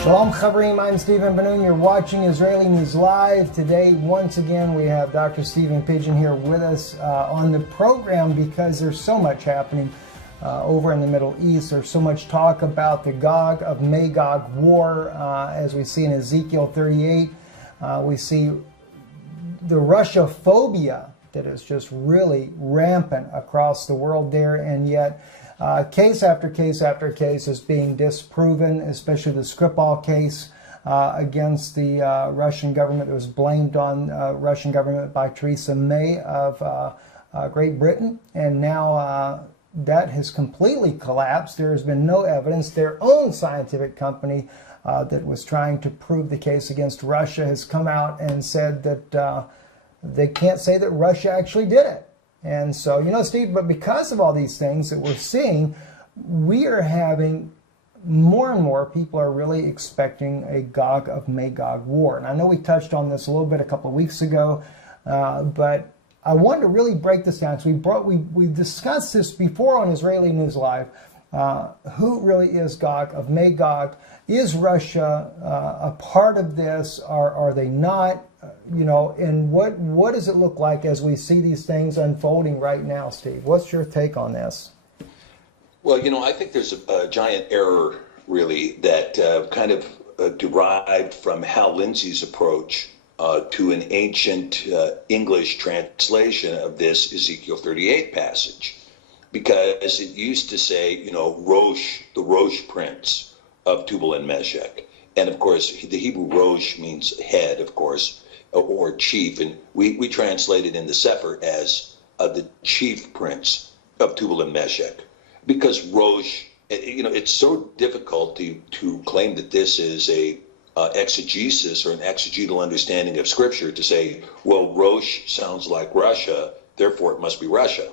Shalom Chavrim, I'm Stephen Ben-Nun. You're watching Israeli News Live. Today, once again, we have Dr. Stephen Pidgeon here with us on the program because there's so much happening over in the Middle East. There's so much talk about the Gog of Magog war, as we see in Ezekiel 38. We see the Russia phobia that is just really rampant across the world there, and yet case after case after case is being disproven, especially the Skripal case against the Russian government that was blamed on Russian government by Theresa May of Great Britain. And now that has completely collapsed. There has been no evidence. Their own scientific company that was trying to prove the case against Russia has come out and said that they can't say that Russia actually did it. And so, you know, Steve, but because of all these things that we're seeing, we are having more and more people are really expecting a Gog of Magog war. And I know we touched on this a little bit a couple of weeks ago, but I wanted to really break this down. So we discussed this before on Israeli News Live. Who really is Gog of Magog? Is Russia a part of this? Are they not? You know, and what does it look like as we see these things unfolding right now, Steve? What's your take on this? Well, you know, I think there's a giant error, really, that kind of derived from Hal Lindsey's approach to an ancient English translation of this Ezekiel 38 passage. Because it used to say, you know, Rosh, the Rosh prince of Tubal and Meshech. And of course, the Hebrew Rosh means head, of course, or chief. And we translate it in the Sefer as the chief prince of Tubal and Meshech. Because Rosh, you know, it's so difficult to claim that this is a exegesis or an exegetal understanding of Scripture to say, well, Rosh sounds like Russia, therefore it must be Russia.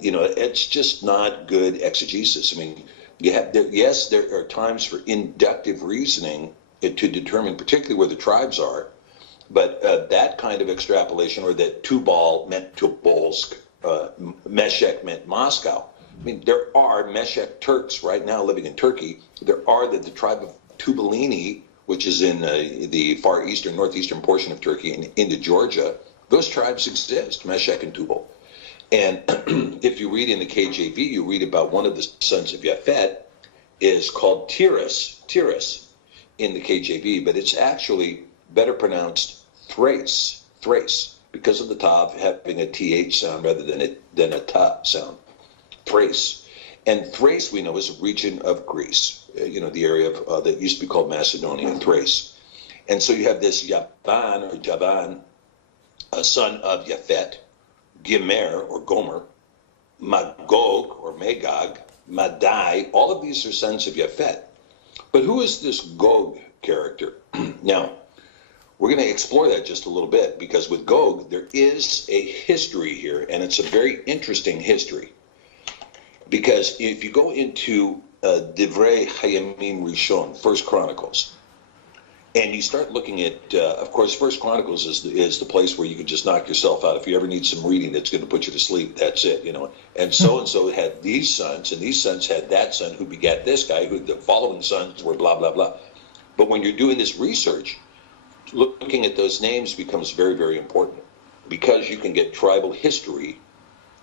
You know, it's just not good exegesis. I mean, yes, there are times for inductive reasoning to determine particularly where the tribes are, but that kind of extrapolation, or that Tubal meant Tobolsk, Meshech meant Moscow. I mean, there are Meshech Turks right now living in Turkey. There are the tribe of Tubalini, which is in the far eastern, northeastern portion of Turkey and into Georgia. Those tribes exist, Meshech and Tubal. And if you read in the KJV, you read about one of the sons of Japhet is called Tiras in the KJV, but it's actually better pronounced Thrace, because of the tav having a th sound rather than a ta sound. Thrace. And Thrace, we know, is a region of Greece, you know, the area of that used to be called Macedonia, Thrace. And so you have this Javan, a son of Japhet, Gimer or Gomer, Magog or Magog, Madai, all of these are sons of Japhet. But who is this Gog character? Now, we're going to explore that just a little bit, because with Gog, there is a history here, and it's a very interesting history. Because if you go into Divrei Hayamim Rishon, First Chronicles, and you start looking at, of course, First Chronicles is the place where you can just knock yourself out. If you ever need some reading that's going to put you to sleep, that's it, you know. And so had these sons, and these sons had that son who begat this guy, who the following sons were blah, blah, blah. But when you're doing this research, looking at those names becomes very, very important, because you can get tribal history,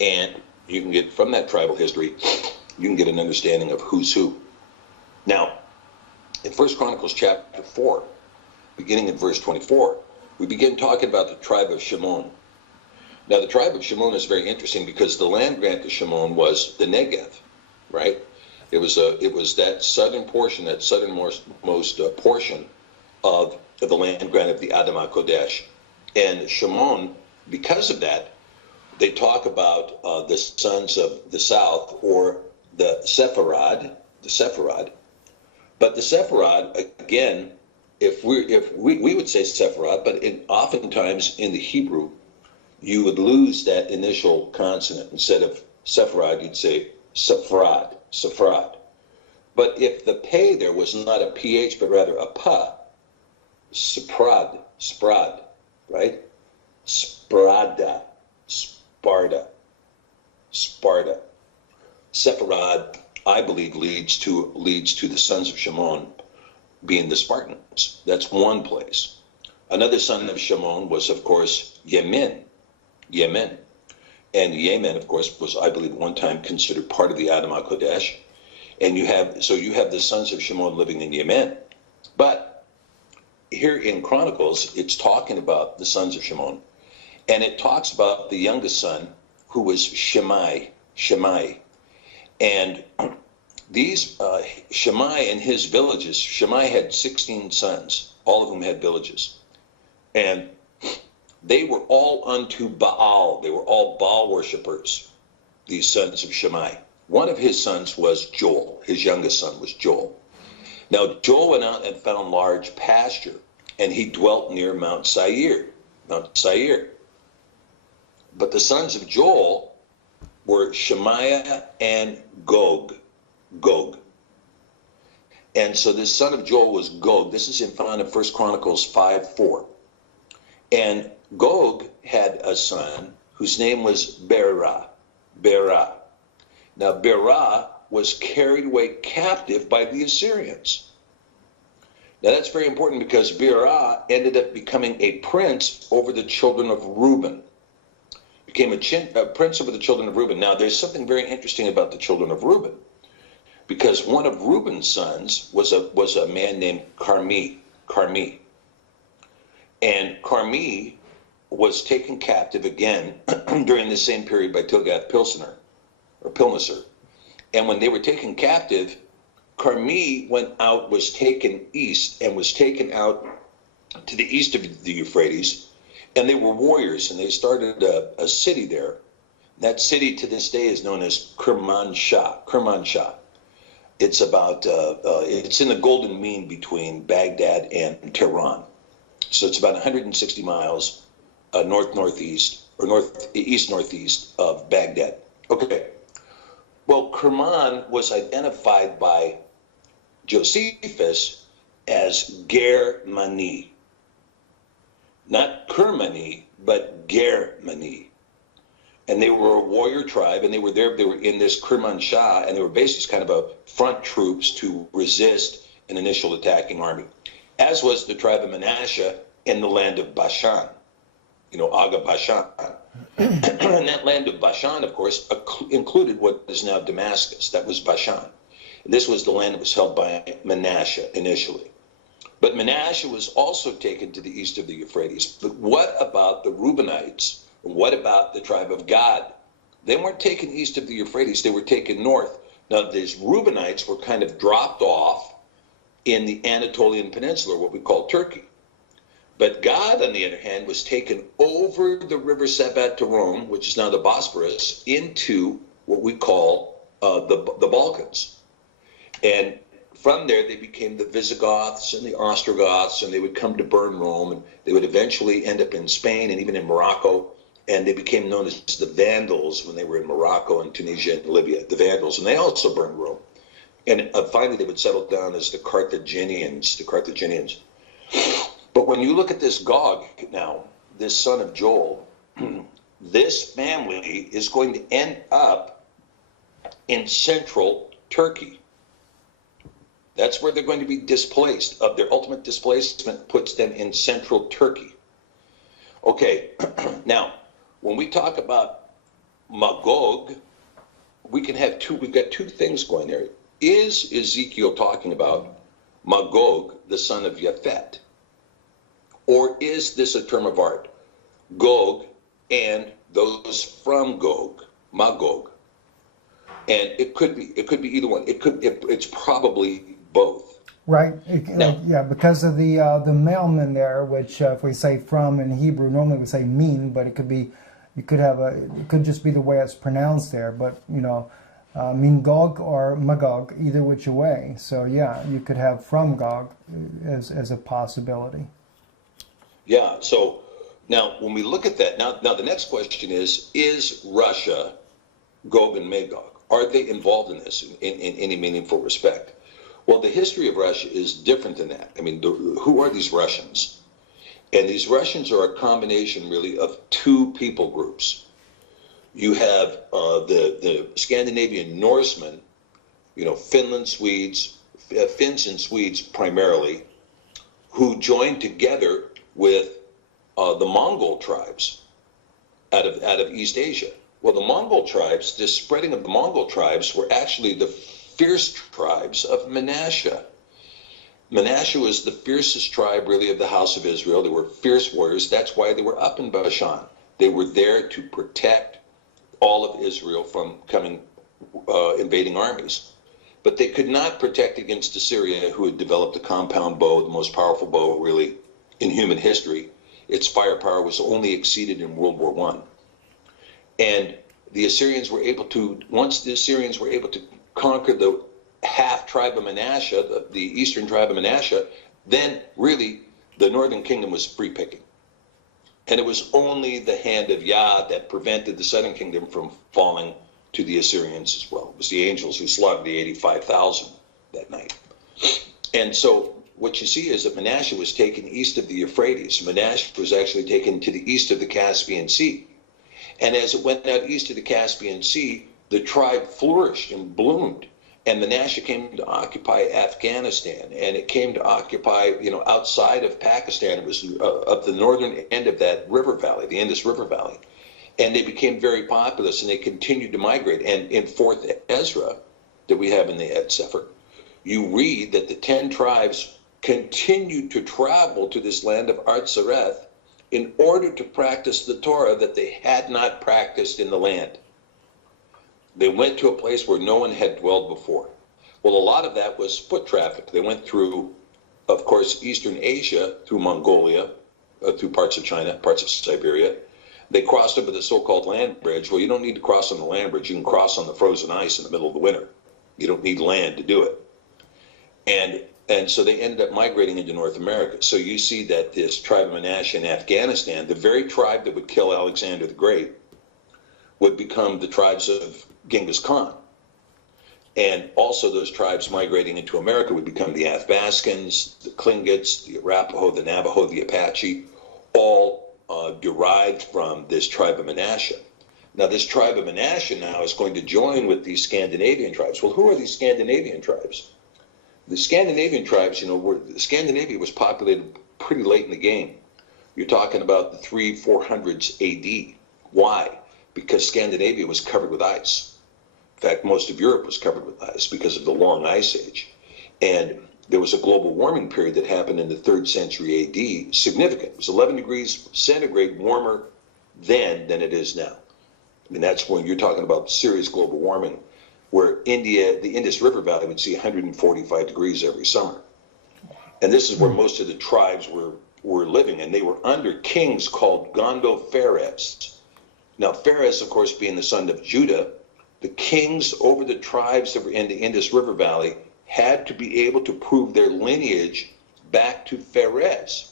and you can get, from that tribal history, you can get an understanding of who's who. Now, in First Chronicles chapter 4, beginning in verse 24, we begin talking about the tribe of Shimon. Now, the tribe of Shimon is very interesting, because the land grant to Shimon was the Negev, right? It was that southern portion, that southernmost portion of the land grant of the Adamah Kodesh. And Shimon, because of that, they talk about the sons of the south, or the Sepharad. But the Sepharad, again, if we would say Sepharad, but oftentimes in the Hebrew, you would lose that initial consonant. Instead of Sepharad, you'd say Sephrad. But if the pay there was not a ph, but rather a pa, Sprad, right? Sparda. Sepharad, I believe, leads to the sons of Shimon. being the Spartans. That's one place. Another son of Shimon was, of course, Yemen. Yemen. And Yemen, of course, was, I believe, at one time considered part of the Adam HaKodesh. And you have the sons of Shimon living in Yemen. But here in Chronicles, it's talking about the sons of Shimon. And it talks about the youngest son, who was Shimei. And these Shimei and his villages, Shimei had 16 sons, all of whom had villages. And they were all unto Baal. They were all Baal worshippers, these sons of Shimei. One of his sons was Joel. His youngest son was Joel. Now, Joel went out and found large pasture, and he dwelt near Mount Seir. Mount Seir. But the sons of Joel were Shemaiah and Gog. And so this son of Joel was Gog. This is found in 1 Chronicles 5:4. And Gog had a son whose name was Berah. Now, Berah was carried away captive by the Assyrians. Now, that's very important because Berah ended up becoming a prince over the children of Reuben. Became a prince over the children of Reuben. Now, there's something very interesting about the children of Reuben, because one of Reuben's sons was a man named Carmi. And Carmi was taken captive again during the same period by Tilgath-Pilneser. And when they were taken captive, Carmi went out, was taken east, and was taken out to the east of the Euphrates. And they were warriors, and they started a city there. That city to this day is known as Kermanshah. It's about it's in the golden mean between Baghdad and Tehran. So it's about 160 miles north-northeast or east-northeast of Baghdad. Okay. Well, Kerman was identified by Josephus as Ger-Mani. Not Kermani, but Ger-Mani. And they were a warrior tribe, and they were in this Kermanshah, and they were basically kind of a front troops to resist an initial attacking army, as was the tribe of Manasseh in the land of Bashan, Aga Bashan. And that land of Bashan, of course, included what is now Damascus. That was Bashan. And this was the land that was held by Manasseh initially. But Manasseh was also taken to the east of the Euphrates. But what about the Reubenites? What about the tribe of Gad? They weren't taken east of the Euphrates. They were taken north. Now, these Reubenites were kind of dropped off in the Anatolian Peninsula, what we call Turkey. But Gad, on the other hand, was taken over the river Sebat to Rome, which is now the Bosporus, into what we call the Balkans. And from there, they became the Visigoths and the Ostrogoths, and they would come to burn Rome, and they would eventually end up in Spain and even in Morocco, and they became known as the Vandals when they were in Morocco and Tunisia and Libya, the Vandals, and they also burned Rome. And finally, they would settle down as the Carthaginians. But when you look at this Gog now, this son of Joel, this family is going to end up in central Turkey. That's where they're going to be displaced. Their ultimate displacement puts them in central Turkey. Okay, now, when we talk about Magog, we've got two things going there. Is Ezekiel talking about Magog, the son of Japhet? Or is this a term of art? Gog and those from Gog, Magog. And it could be either one. It's probably both. Right. Yeah, because of the mailman there, which if we say from in Hebrew, normally we say mean, but it could just be the way it's pronounced there. But mean Gog or Magog, either which way. So yeah, you could have from Gog as a possibility. Yeah. So now when we look at that, now the next question is Russia Gog and Magog? Are they involved in this in any meaningful respect? Well, the history of Russia is different than that. I mean, who are these Russians? And these Russians are a combination, really, of two people groups. You have the Scandinavian Norsemen, Finland, Swedes, Finns and Swedes primarily, who joined together with the Mongol tribes out of East Asia. Well, the Mongol tribes, this spreading of the Mongol tribes, were actually the fierce tribes of Manasseh. Manasseh was the fiercest tribe, really, of the house of Israel. They were fierce warriors. That's why they were up in Bashan. They were there to protect all of Israel from coming invading armies. But they could not protect against Assyria, who had developed the compound bow, the most powerful bow, really, in human history. Its firepower was only exceeded in World War I. And the Assyrians were able to, once the Assyrians were able to conquer the half tribe of Manasseh, the eastern tribe of Manasseh, then really the northern kingdom was free picking. And it was only the hand of Yah that prevented the southern kingdom from falling to the Assyrians as well. It was the angels who slaughtered the 85,000 that night. And so what you see is that Manasseh was taken east of the Euphrates. Manasseh was actually taken to the east of the Caspian Sea. And as it went out east of the Caspian Sea, the tribe flourished and bloomed. And Manasseh came to occupy Afghanistan, and it came to occupy, outside of Pakistan. It was up the northern end of that river valley, the Indus River Valley. And they became very populous, and they continued to migrate. And in 4th Ezra, that we have in the Et Sefer, you read that the 10 tribes continued to travel to this land of Artsareth in order to practice the Torah that they had not practiced in the land. They went to a place where no one had dwelled before. Well, a lot of that was foot traffic. They went through, of course, Eastern Asia, through Mongolia, through parts of China, parts of Siberia. They crossed over the so-called land bridge. Well, you don't need to cross on the land bridge. You can cross on the frozen ice in the middle of the winter. You don't need land to do it. And so they ended up migrating into North America. So you see that this tribe of Manasseh in Afghanistan, the very tribe that would kill Alexander the Great, would become the tribes of Genghis Khan. And also those tribes migrating into America would become the Athabascans, the Tlingits, the Arapaho, the Navajo, the Apache, all derived from this tribe of Manasseh. Now this tribe of Manasseh now is going to join with these Scandinavian tribes. Well, who are these Scandinavian tribes? The Scandinavian tribes, Scandinavia was populated pretty late in the game. You're talking about the 300-400s AD. Why? Because Scandinavia was covered with ice. In fact, most of Europe was covered with ice because of the long ice age. And there was a global warming period that happened in the 3rd century AD, significant. It was 11 degrees centigrade warmer then than it is now. I mean, that's when you're talking about serious global warming, where the Indus River Valley would see 145 degrees every summer. And this is where most of the tribes were living, and they were under kings called Gondophares. Now, Phares, of course, being the son of Judah, the kings over the tribes that were in the Indus River Valley had to be able to prove their lineage back to Phares,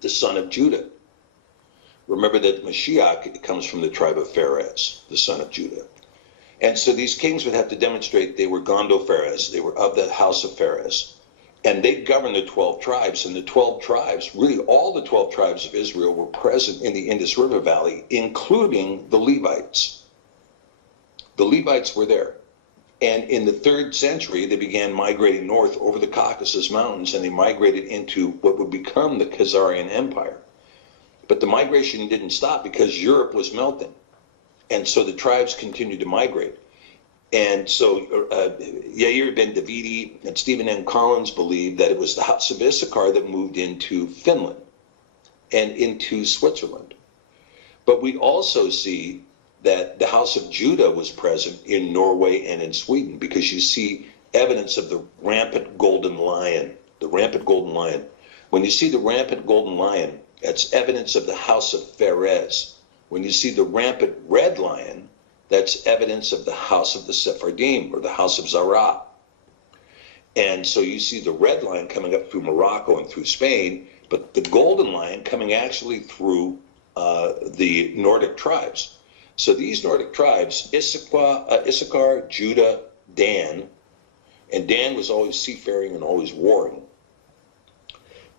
the son of Judah. Remember that Mashiach comes from the tribe of Phares, the son of Judah. And so these kings would have to demonstrate they were Gondophares, they were of the house of Phares. And they governed the 12 tribes, and the 12 tribes, really all the 12 tribes of Israel were present in the Indus River Valley, including the Levites. The Levites were there. And in the 3rd century, they began migrating north over the Caucasus Mountains, and they migrated into what would become the Khazarian Empire. But the migration didn't stop because Europe was melting. And so the tribes continued to migrate. And so Yair ben Davidi and Stephen M. Collins believed that it was the house of Issachar that moved into Finland and into Switzerland. But we also see that the house of Judah was present in Norway and in Sweden, because you see evidence of the rampant golden lion, the rampant golden lion. When you see the rampant golden lion, that's evidence of the house of Phares. When you see the rampant red lion, that's evidence of the house of the Sephardim, or the house of Zerah. And so you see the red lion coming up through Morocco and through Spain, but the golden lion coming actually through the Nordic tribes. So these Nordic tribes, Issachar, Judah, Dan, and Dan was always seafaring and always warring,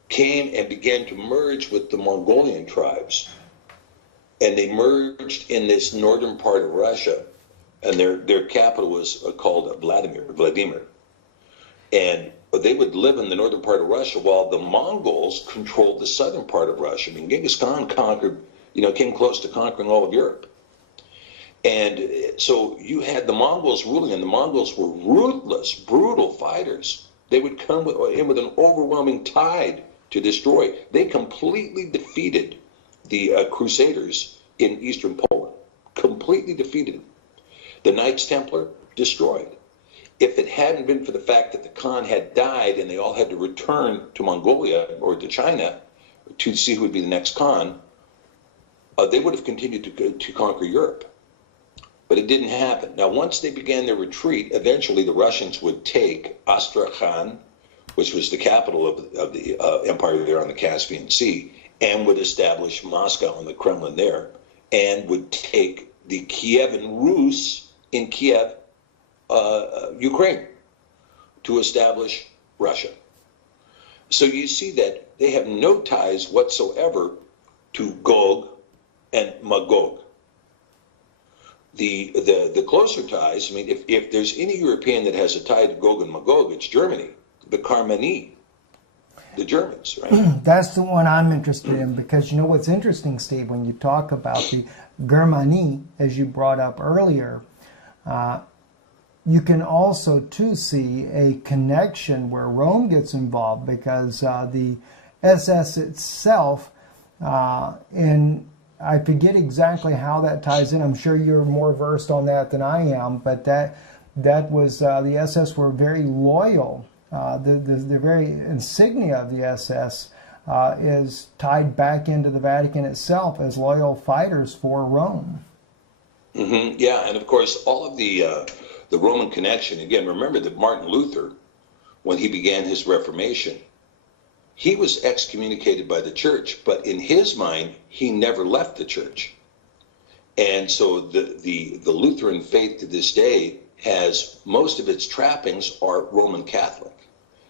came and began to merge with the Mongolian tribes. And they merged in this northern part of Russia, and their capital was called Vladimir. And they would live in the northern part of Russia while the Mongols controlled the southern part of Russia. I mean, Genghis Khan conquered, came close to conquering all of Europe. And so you had the Mongols ruling, and the Mongols were ruthless, brutal fighters. They would come in with an overwhelming tide to destroy. They completely defeated the Crusaders in eastern Poland. Completely defeated them. The Knights Templar destroyed. If it hadn't been for the fact that the Khan had died and they all had to return to Mongolia or to China to see who would be the next Khan, they would have continued to conquer Europe. But it didn't happen. Now, once they began their retreat, eventually the Russians would take Astrakhan, which was the capital of the empire there on the Caspian Sea, and would establish Moscow and the Kremlin there, and would take the Kievan Rus in Kiev, Ukraine, to establish Russia. So you see that they have no ties whatsoever to Gog and Magog. The closer ties, I mean, if there's any European that has a tie to Gog and Magog, it's Germany, the Karmani, the Germans, right? That's the one I'm interested in, because you know what's interesting, Steve, when you talk about the Germani, as you brought up earlier, you can also too see a connection where Rome gets involved, because the SS itself, I forget exactly how that ties in. I'm sure you're more versed on that than I am, but that was the SS were very loyal. The very insignia of the SS is tied back into the Vatican itself as loyal fighters for Rome. Mm-hmm. Yeah, and of course all of the Roman connection. Again, remember that Martin Luther, when he began his Reformation, he was excommunicated by the church, but in his mind, he never left the church. And so the Lutheran faith to this day has most of its trappings are Roman Catholic.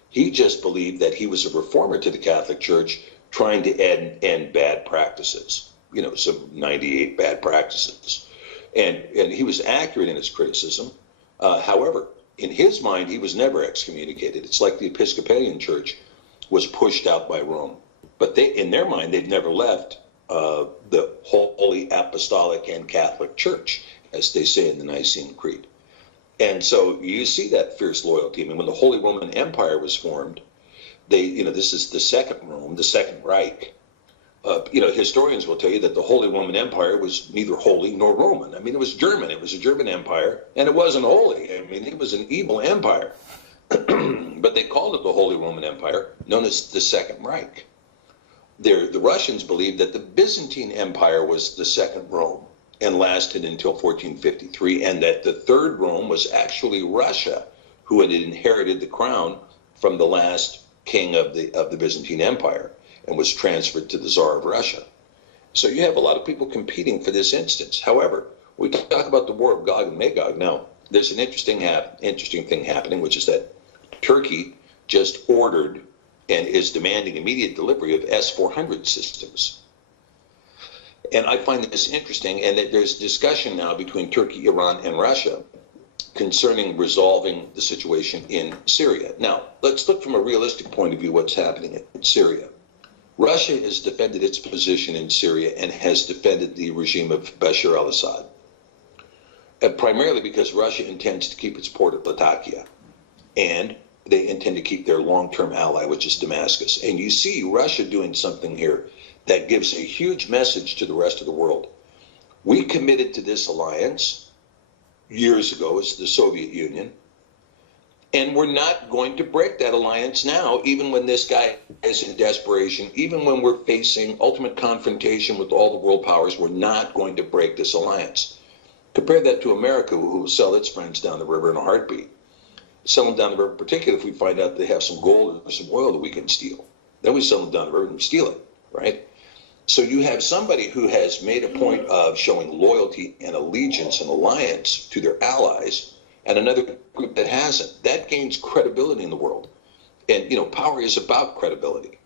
He just believed that he was a reformer to the Catholic Church, trying to end bad practices, some 98 bad practices. And he was accurate in his criticism. However, in his mind, he was never excommunicated. It's like the Episcopalian Church was pushed out by Rome. But in their mind, they've never left the Holy Apostolic and Catholic Church, as they say in the Nicene Creed. And so you see that fierce loyalty. I mean, when the Holy Roman Empire was formed, this is the second Rome, the Second Reich. Historians will tell you that the Holy Roman Empire was neither holy nor Roman. I mean, it was German. It was a German empire, and it wasn't holy. I mean, it was an evil empire. But they called it the Holy Roman Empire, known as the Second Reich. The Russians believed that the Byzantine Empire was the second Rome and lasted until 1453, and that the third Rome was actually Russia, who had inherited the crown from the last king of the Byzantine Empire and was transferred to the Tsar of Russia. So you have a lot of people competing for this instance. However, we talk about the War of Gog and Magog. Now, there's an interesting thing happening, which is that Turkey just ordered and is demanding immediate delivery of S-400 systems. And I find this interesting, and that there's discussion now between Turkey, Iran, and Russia concerning resolving the situation in Syria. Now, let's look from a realistic point of view what's happening in Syria. Russia has defended its position in Syria and has defended the regime of Bashar al-Assad, primarily because Russia intends to keep its port of Latakia, and they intend to keep their long-term ally, which is Damascus. And you see Russia doing something here that gives a huge message to the rest of the world. We committed to this alliance years ago as the Soviet Union, and we're not going to break that alliance now, even when this guy is in desperation, even when we're facing ultimate confrontation with all the world powers, we're not going to break this alliance. Compare that to America, who will sell its friends down the river in a heartbeat. Sell them down the river, particularly if we find out they have some gold or some oil that we can steal. Then we sell them down the river and steal it, right? So you have somebody who has made a point of showing loyalty and allegiance and alliance to their allies, and another group that hasn't. That gains credibility in the world. And, power is about credibility.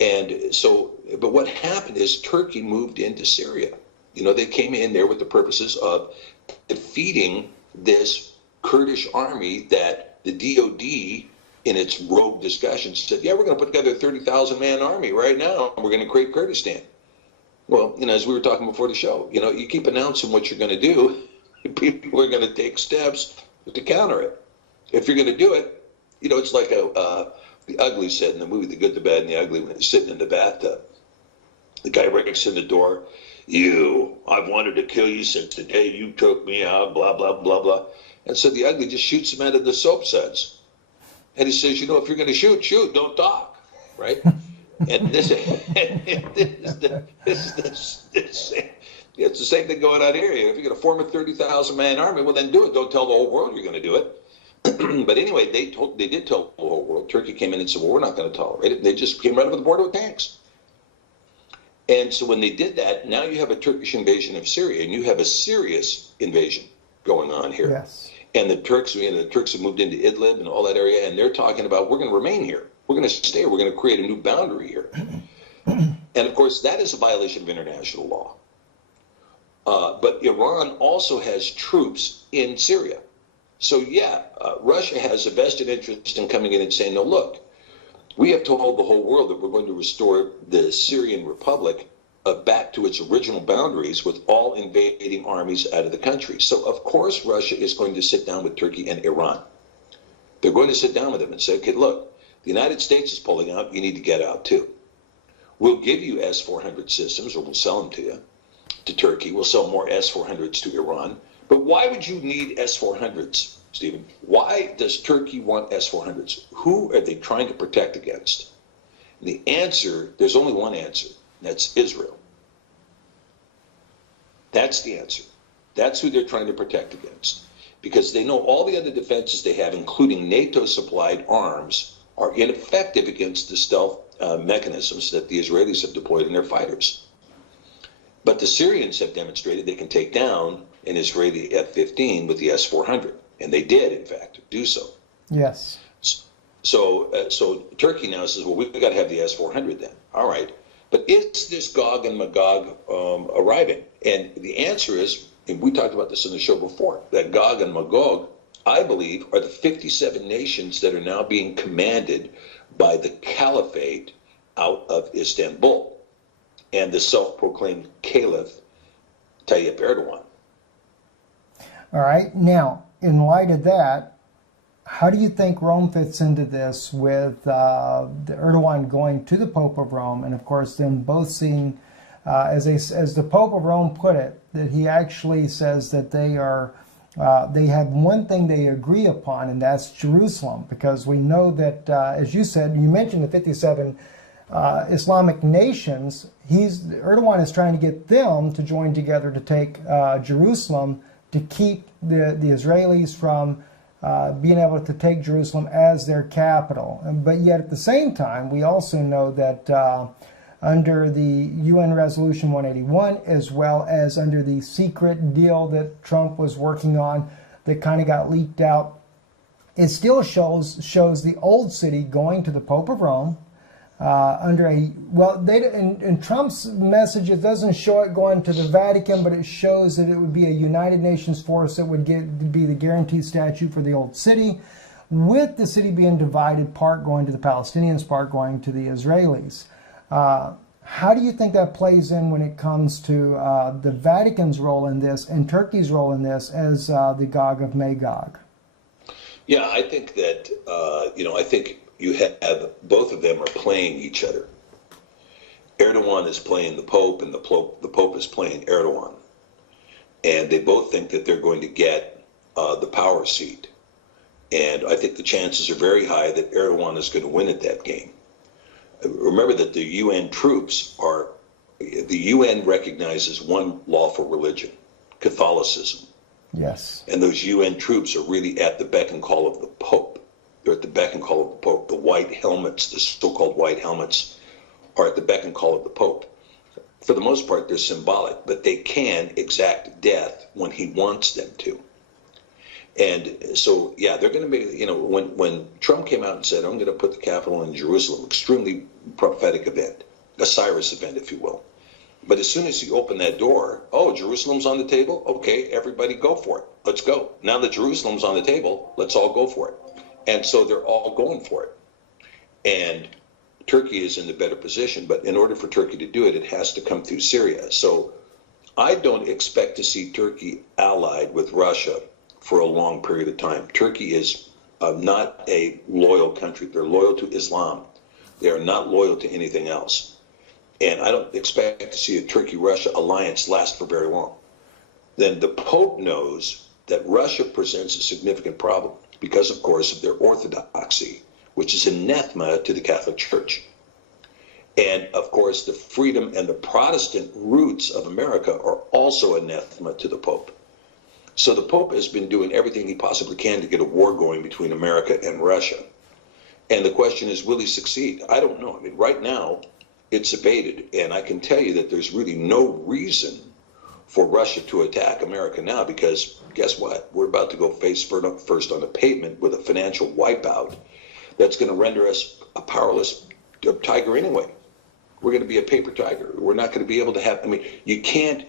And so, but what happened is Turkey moved into Syria. They came in there with the purposes of defeating this Kurdish army that the DOD, in its rogue discussion, said, yeah, we're going to put together a 30,000-man army right now, and we're going to create Kurdistan. Well, as we were talking before the show, you keep announcing what you're going to do, people are going to take steps to counter it. If you're going to do it, it's like the Ugly said in the movie The Good, the Bad, and the Ugly, when he's sitting in the bathtub. The guy breaks in the door. I've wanted to kill you since the day you took me out, blah, blah, blah, blah. And so the Ugly just shoots him out of the soap suds. And he says, if you're going to shoot, don't talk, right? And it's the same thing going on here. If you're going to form a 30,000-man army, well, then do it. Don't tell the whole world you're going to do it. But anyway, they did tell the whole world. Turkey came in and said, well, we're not going to tolerate it. They just came right over the border with tanks. And so when they did that, now you have a Turkish invasion of Syria, and you have a serious invasion going on here. Yes. And the Turks have moved into Idlib and all that area, and they're talking about, we're going to remain here. We're going to stay. We're going to create a new boundary here. And, of course, that is a violation of international law. But Iran also has troops in Syria. So, Russia has a vested interest in coming in and saying, no, look, we have told the whole world that we're going to restore the Syrian Republic back to its original boundaries with all invading armies out of the country. So, of course, Russia is going to sit down with Turkey and Iran. They're going to sit down with them and say, okay, look, the United States is pulling out. You need to get out, too. We'll give you S-400 systems, or we'll sell them to you, to Turkey. We'll sell more S-400s to Iran. But why would you need S-400s, Stephen? Why does Turkey want S-400s? Who are they trying to protect against? And the answer, there's only one answer. That's Israel. That's the answer. That's who they're trying to protect against. Because they know all the other defenses they have, including NATO-supplied arms, are ineffective against the stealth mechanisms that the Israelis have deployed in their fighters. But the Syrians have demonstrated they can take down an Israeli F-15 with the S-400. And they did, in fact, do so. Yes. So Turkey now says, well, we've got to have the S-400 then. All right. But is this Gog and Magog arriving? And the answer is, and we talked about this in the show before, that Gog and Magog, I believe, are the 57 nations that are now being commanded by the caliphate out of Istanbul and the self-proclaimed caliph, Tayyip Erdogan. All right. Now, in light of that, how do you think Rome fits into this with the Erdogan going to the Pope of Rome, and of course them both seeing, as the Pope of Rome put it, that he actually says that they have one thing they agree upon, and that's Jerusalem, because we know that, as you said, you mentioned the 57 Islamic nations. Erdogan is trying to get them to join together to take Jerusalem, to keep the Israelis from being able to take Jerusalem as their capital. But yet at the same time, we also know that under the UN Resolution 181, as well as under the secret deal that Trump was working on that kind of got leaked out, it still shows the old city going to the Pope of Rome, in Trump's message, it doesn't show it going to the Vatican, but it shows that it would be a United Nations force that would be the guaranteed statute for the old city, with the city being divided, part going to the Palestinians, part going to the Israelis. How do you think that plays in when it comes to the Vatican's role in this and Turkey's role in this as the Gog of Magog? Yeah, I think that, I think you have both of them are playing each other. Erdogan is playing the Pope, and the Pope is playing Erdogan. And they both think that they're going to get the power seat. And I think the chances are very high that Erdogan is going to win at that game. Remember that the UN recognizes one lawful religion, Catholicism. Yes. And those UN troops are really at the beck and call of the Pope. They're at the beck and call of the Pope. The white helmets, the so-called white helmets, are at the beck and call of the Pope. For the most part, they're symbolic, but they can exact death when he wants them to. And so, yeah, they're going to be, when Trump came out and said, I'm going to put the capital in Jerusalem, extremely prophetic event, a Cyrus event, if you will. But as soon as you open that door, oh, Jerusalem's on the table? Okay, everybody go for it. Let's go. Now that Jerusalem's on the table, let's all go for it. And so they're all going for it. And Turkey is in the better position, but in order for Turkey to do it, it has to come through Syria. So I don't expect to see Turkey allied with Russia for a long period of time. Turkey is not a loyal country. They're loyal to Islam. They are not loyal to anything else. And I don't expect to see a Turkey-Russia alliance last for very long. Then the Pope knows that Russia presents a significant problem because, of course, of their orthodoxy, which is anathema to the Catholic Church. And, of course, the freedom and the Protestant roots of America are also anathema to the Pope. So the Pope has been doing everything he possibly can to get a war going between America and Russia. And the question is, will he succeed? I don't know. I mean, right now, it's abated. And I can tell you that there's really no reason for Russia to attack America now, because guess what? We're about to go face first on the pavement with a financial wipeout that's going to render us a powerless tiger anyway. We're going to be a paper tiger. We're not going to be able to have, I mean, you can't,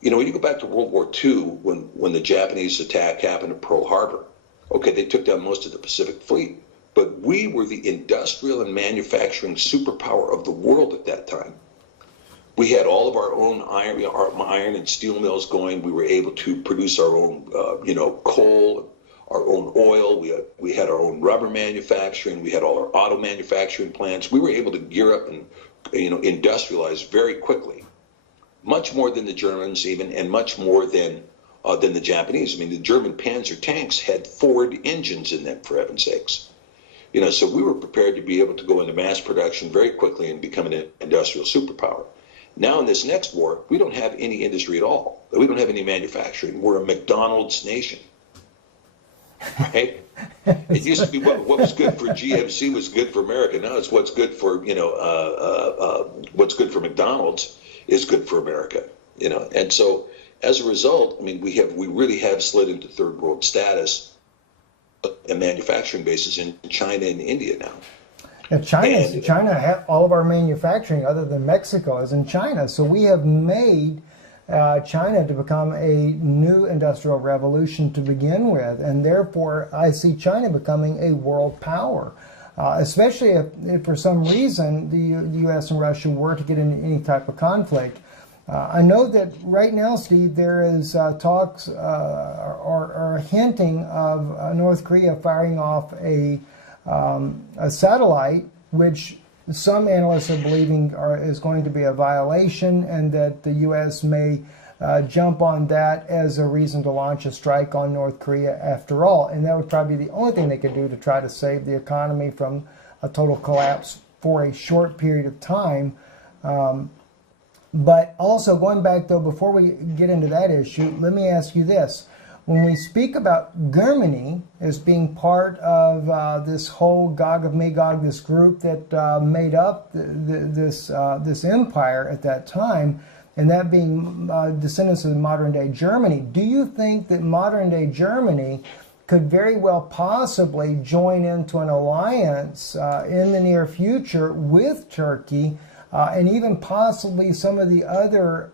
you know, when you go back to World War II, when the Japanese attack happened at Pearl Harbor, okay, they took down most of the Pacific Fleet, but we were the industrial and manufacturing superpower of the world at that time. We had all of our own iron, you know, our iron and steel mills going. We were able to produce our own, you know, coal, our own oil. We had our own rubber manufacturing. We had all our auto manufacturing plants. We were able to gear up and, you know, industrialize very quickly, much more than the Germans even, and much more than the Japanese. I mean, the German Panzer tanks had Ford engines in them, for heaven's sakes. You know, so we were prepared to be able to go into mass production very quickly and become an industrial superpower. Now in this next war, we don't have any industry at all. We don't have any manufacturing. We're a McDonald's nation. Right? It used to be what was good for GMC was good for America. Now it's what's good for, you know, what's good for McDonald's is good for America. You know, and so as a result, I mean, we really have slid into third world status and manufacturing bases in China and India now. And China, all of our manufacturing other than Mexico is in China. So we have made China to become a new industrial revolution to begin with. And therefore, I see China becoming a world power, especially if for some reason the U.S. and Russia were to get into any type of conflict. I know that right now, Steve, there is talks or hinting of North Korea firing off a satellite, which some analysts are believing is going to be a violation, and that the U.S. may jump on that as a reason to launch a strike on North Korea after all. And that would probably be the only thing they could do to try to save the economy from a total collapse for a short period of time. But also, going back, though, before we get into that issue, let me ask you this. When we speak about Germany as being part of this whole Gog of Magog, this group that made up this empire at that time, and that being descendants of modern-day Germany, do you think that modern-day Germany could very well possibly join into an alliance in the near future with Turkey, and even possibly some of the other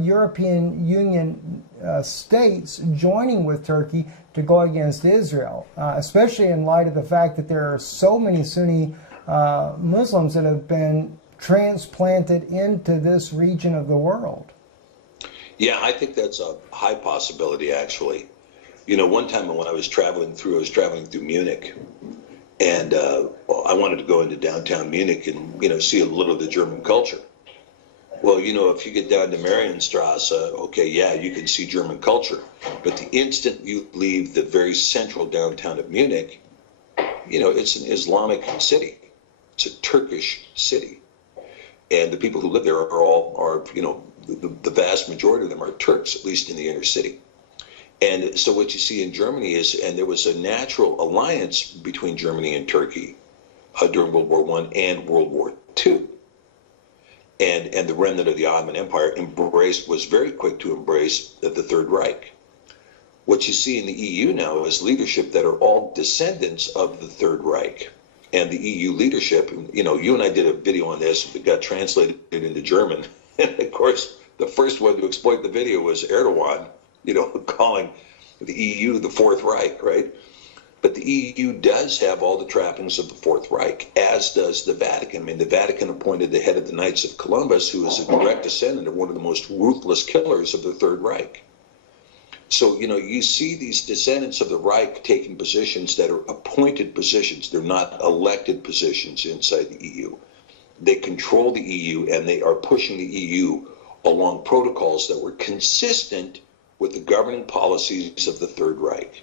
European Union states joining with Turkey to go against Israel, especially in light of the fact that there are so many Sunni Muslims that have been transplanted into this region of the world? Yeah, I think that's a high possibility, actually. You know, one time when I was traveling through Munich, and I wanted to go into downtown Munich and, you know, see a little of the German culture. Well, you know, if you get down to Marienstrasse, okay, yeah, you can see German culture. But the instant you leave the very central downtown of Munich, you know, it's an Islamic city. It's a Turkish city. And the people who live there are you know, the vast majority of them are Turks, at least in the inner city. And so what you see in Germany is, and there was a natural alliance between Germany and Turkey during World War I and World War II. And the remnant of the Ottoman Empire was very quick to embrace the Third Reich. What you see in the EU now is leadership that are all descendants of the Third Reich. And the EU leadership, you know, you and I did a video on this that got translated into German. And of course, the first one to exploit the video was Erdogan, you know, calling the EU the Fourth Reich, right? But the EU does have all the trappings of the Fourth Reich, as does the Vatican. I mean, the Vatican appointed the head of the Knights of Columbus, who is a direct descendant of one of the most ruthless killers of the Third Reich. So, you see these descendants of the Reich taking positions that are appointed positions. They're not elected positions inside the EU. They control the EU, and they are pushing the EU along protocols that were consistent with the governing policies of the Third Reich.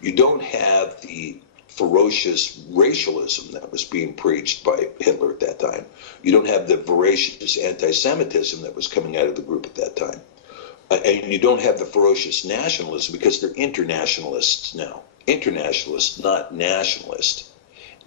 You don't have the ferocious racialism that was being preached by Hitler at that time. You don't have the voracious anti-Semitism that was coming out of the group at that time. And you don't have the ferocious nationalism, because they're internationalists now. Internationalists, not nationalists.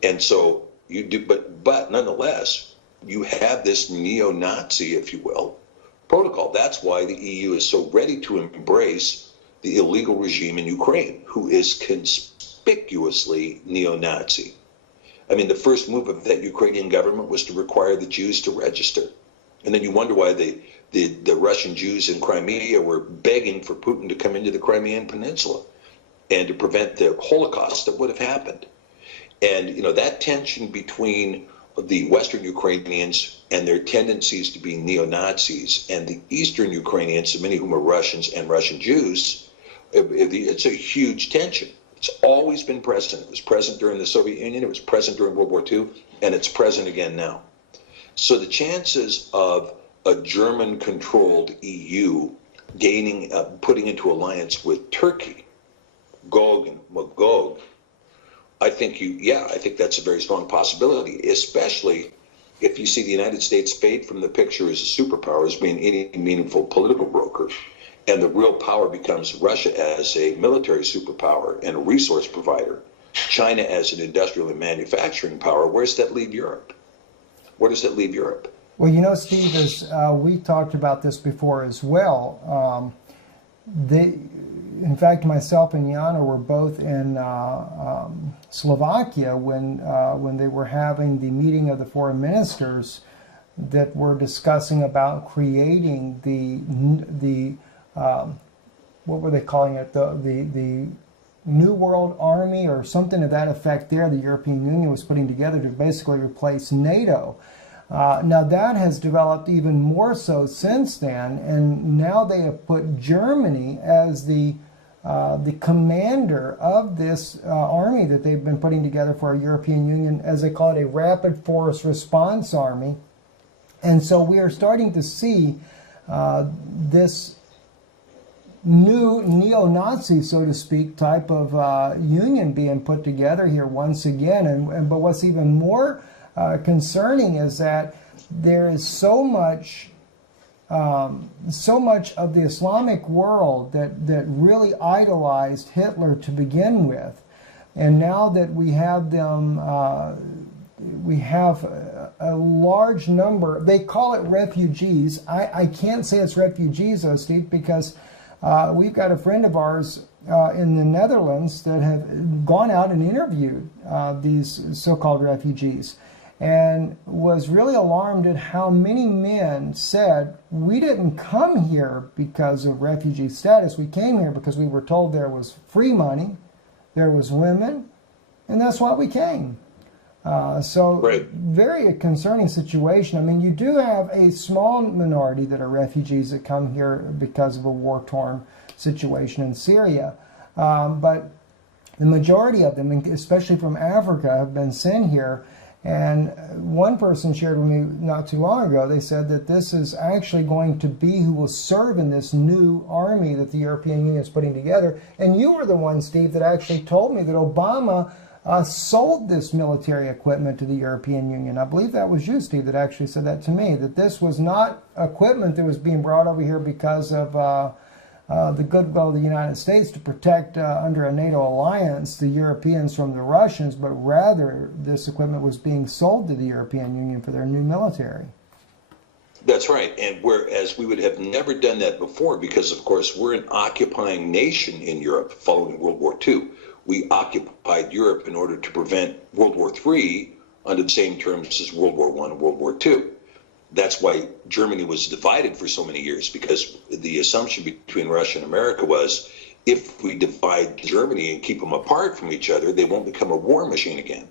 And so you do, but nonetheless, you have this neo-Nazi, if you will, protocol. That's why the EU is so ready to embrace the illegal regime in Ukraine, who is conspicuously neo-Nazi. I mean, the first move of that Ukrainian government was to require the Jews to register. And then you wonder why the Russian Jews in Crimea were begging for Putin to come into the Crimean Peninsula and to prevent the Holocaust that would have happened. And, that tension between the Western Ukrainians and their tendencies to be neo-Nazis and the Eastern Ukrainians, many of whom are Russians and Russian Jews, it's a huge tension. It's always been present. It was present during the Soviet Union, it was present during World War II, and it's present again now. So the chances of a German-controlled EU putting into alliance with Turkey, Gog and Magog, I think that's a very strong possibility, especially if you see the United States fade from the picture as a superpower, as being any meaningful political broker, and the real power becomes Russia as a military superpower and a resource provider, China as an industrial and manufacturing power. Where does that leave Europe? Where does that leave Europe? Well, Steve, as we talked about this before as well, in fact, myself and Jana were both in Slovakia when they were having the meeting of the foreign ministers that were discussing about creating the what were they calling it, the New World Army or something to that effect there. The European Union was putting together to basically replace NATO. Now that has developed even more so since then, and now they have put Germany as the commander of this army that they've been putting together for a European Union, as they call it, a rapid force response army. And so we are starting to see this new neo-Nazi, so to speak, type of union being put together here once again. But what's even more concerning is that there is so much of the Islamic world that really idolized Hitler to begin with, and now that we have them, we have a large number. They call it refugees. I can't say it's refugees, though, Steve, because we've got a friend of ours in the Netherlands that have gone out and interviewed these so-called refugees, and was really alarmed at how many men said, we didn't come here because of refugee status. We came here because we were told there was free money, there was women, and that's why we came. So right. Very concerning situation. I mean, you do have a small minority that are refugees that come here because of a war-torn situation in Syria. But the majority of them, especially from Africa, have been sent here. And one person shared with me not too long ago, they said that this is actually going to be who will serve in this new army that the European Union is putting together. And you were the one, Steve, that actually told me that Obama sold this military equipment to the European Union. I believe that was you, Steve, that actually said that to me, that this was not equipment that was being brought over here because of the goodwill of the United States to protect under a NATO alliance the Europeans from the Russians, but rather this equipment was being sold to the European Union for their new military. That's right, and whereas we would have never done that before because, of course, we're an occupying nation in Europe following World War II. We occupied Europe in order to prevent World War III under the same terms as World War I and World War II. That's why Germany was divided for so many years, because the assumption between Russia and America was, if we divide Germany and keep them apart from each other, they won't become a war machine again.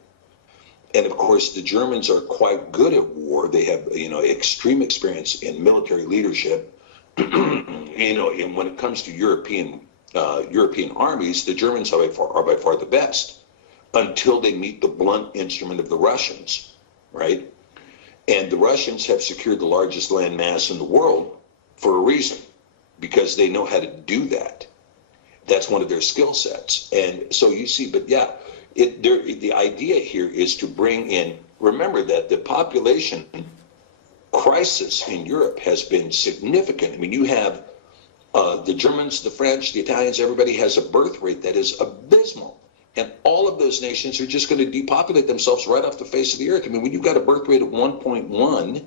And of course, the Germans are quite good at war. They have, extreme experience in military leadership. And when it comes to European armies, the Germans are by far the best until they meet the blunt instrument of the Russians, right? And the Russians have secured the largest land mass in the world for a reason, because they know how to do that. That's one of their skill sets. And so you see, but yeah, the idea here is to bring in, remember that the population crisis in Europe has been significant. I mean, you have the Germans, the French, the Italians, everybody has a birth rate that is abysmal. And all of those nations are just going to depopulate themselves right off the face of the earth. I mean, when you've got a birth rate of 1.1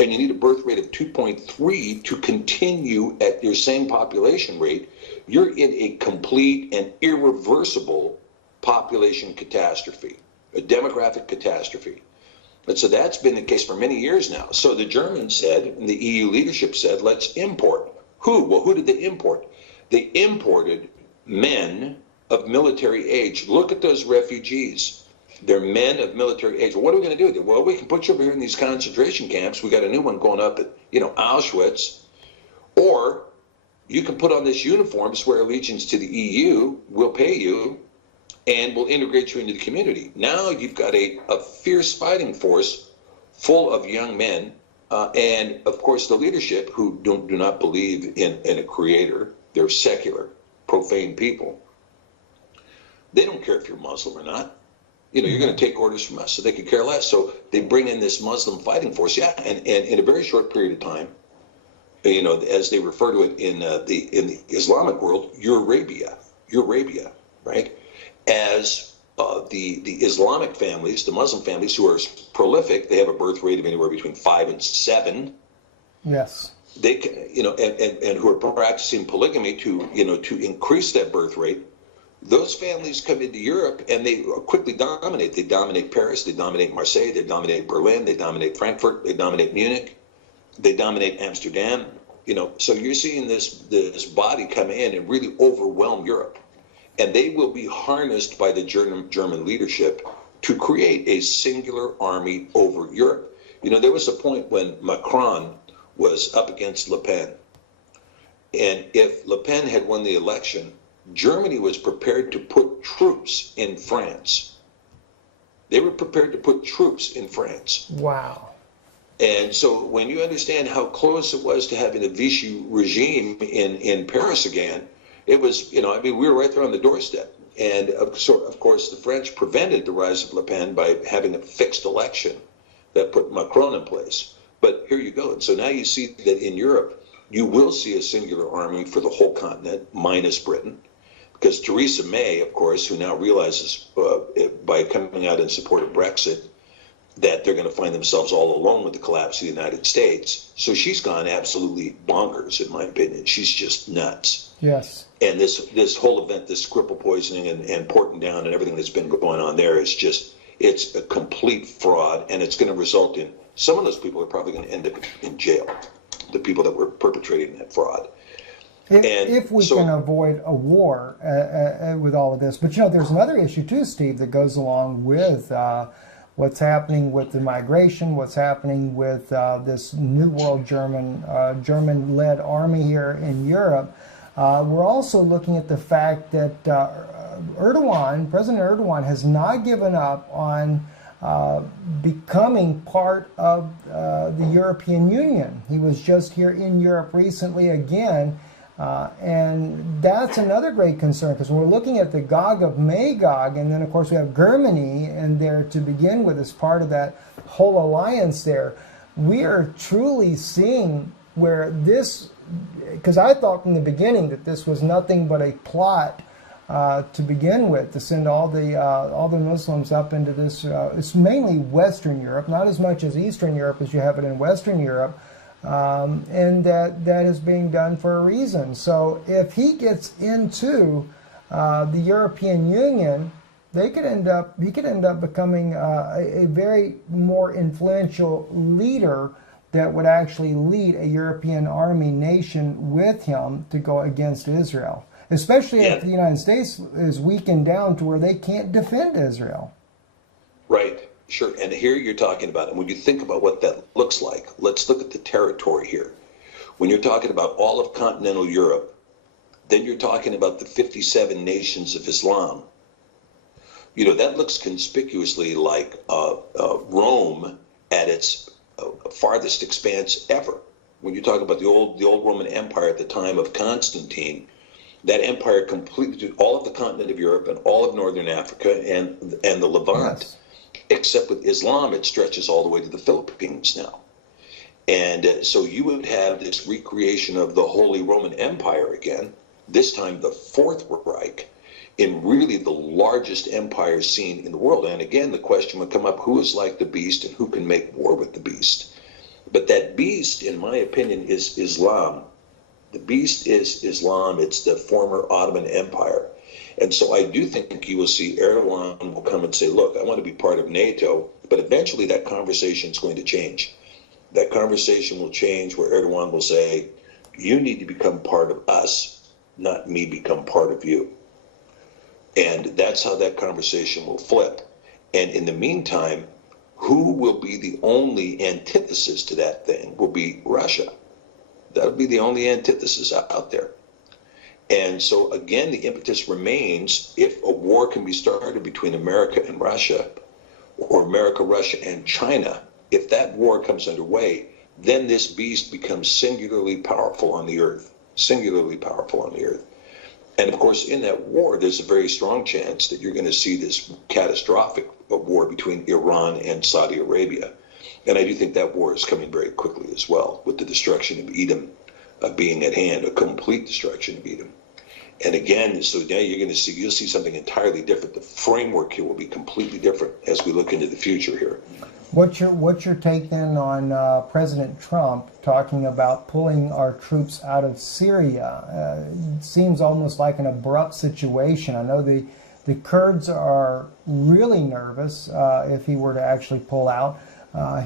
and you need a birth rate of 2.3 to continue at your same population rate, you're in a complete and irreversible population catastrophe, a demographic catastrophe. And so that's been the case for many years now. So the Germans said, and the EU leadership said, let's import. Who? Well, who did they import? They imported men of military age. Look at those refugees. They're men of military age. Well, what are we going to do with them? Well, we can put you over here in these concentration camps. We got a new one going up at, Auschwitz. Or you can put on this uniform, swear allegiance to the EU, we'll pay you, and we'll integrate you into the community. Now you've got a fierce fighting force full of young men, and of course the leadership who do not believe in a creator. They're secular, profane people. They don't care if you're Muslim or not. You're going to take orders from us, so they could care less. So they bring in this Muslim fighting force, and in a very short period of time, as they refer to it in the Islamic world, Eurabia, right? As the Islamic families, the Muslim families who are prolific, they have a birth rate of anywhere between 5 and 7. Yes. They can, and who are practicing polygamy to increase that birth rate. Those families come into Europe and they quickly dominate. They dominate Paris, they dominate Marseille, they dominate Berlin, they dominate Frankfurt, they dominate Munich, they dominate Amsterdam. So you're seeing this body come in and really overwhelm Europe. And they will be harnessed by the German leadership to create a singular army over Europe. There was a point when Macron was up against Le Pen. And if Le Pen had won the election, Germany was prepared to put troops in France. They were prepared to put troops in France. Wow. And so when you understand how close it was to having a Vichy regime in Paris again, it was, we were right there on the doorstep. And of course, the French prevented the rise of Le Pen by having a fixed election that put Macron in place. But here you go. And so now you see that in Europe, you will see a singular army for the whole continent, minus Britain. Because Theresa May, of course, who now realizes by coming out in support of Brexit that they're going to find themselves all alone with the collapse of the United States. So she's gone absolutely bonkers, in my opinion. She's just nuts. Yes. And this whole event, this Skripal poisoning and Porton Down and everything that's been going on there is just, it's a complete fraud. And it's going to result in, some of those people are probably going to end up in jail, the people that were perpetrating that fraud. If we can avoid a war with all of this. But, there's another issue too, Steve, that goes along with what's happening with the migration, what's happening with this New World German-led army here in Europe. We're also looking at the fact that President Erdogan has not given up on becoming part of the European Union. He was just here in Europe recently again. And that's another great concern, because when we're looking at the Gog of Magog, and then of course we have Germany in there to begin with as part of that whole alliance there, we are truly seeing where this, because I thought from the beginning that this was nothing but a plot to begin with, to send all the Muslims up into this, it's mainly Western Europe, not as much as Eastern Europe as you have it in Western Europe. And that is being done for a reason. So if he gets into the European Union, he could end up becoming a very more influential leader that would actually lead a European army nation with him to go against Israel. especially if the United States is weakened down to where they can't defend Israel. Right, sure. And here you're talking about, and when you think about what that looks like, let's look at the territory here. When you're talking about all of continental Europe, then you're talking about the 57 nations of Islam. You know, that looks conspicuously like Rome at its farthest expanse ever. When you talk about the old Roman Empire at the time of Constantine, that empire completely did all of the continent of Europe and all of northern Africa and the Levant. Yes. Except with Islam, it stretches all the way to the Philippines now. And so you would have this recreation of the Holy Roman Empire again, this time the Fourth Reich, in really the largest empire seen in the world. And again, the question would come up, who is like the beast and who can make war with the beast? But that beast, in my opinion, is Islam. The beast is Islam. It's the former Ottoman Empire. And so I do think you will see Erdogan will come and say, look, I want to be part of NATO, but eventually that conversation is going to change. That conversation will change where Erdogan will say, you need to become part of us, not me become part of you. And that's how that conversation will flip. And in the meantime, who will be the only antithesis to that thing will be Russia. That'll be the only antithesis out there. And so, again, the impetus remains, if a war can be started between America and Russia, or America, Russia, and China, if that war comes underway, then this beast becomes singularly powerful on the earth. Singularly powerful on the earth. And, of course, in that war, there's a very strong chance that you're going to see this catastrophic war between Iran and Saudi Arabia. And I do think that war is coming very quickly as well, with the destruction of Edom being at hand, a complete destruction of Edom. And again, so now you'll see something entirely different. The framework here will be completely different as we look into the future here. What's your take then on President Trump talking about pulling our troops out of Syria? It seems almost like an abrupt situation. I know the Kurds are really nervous if he were to actually pull out.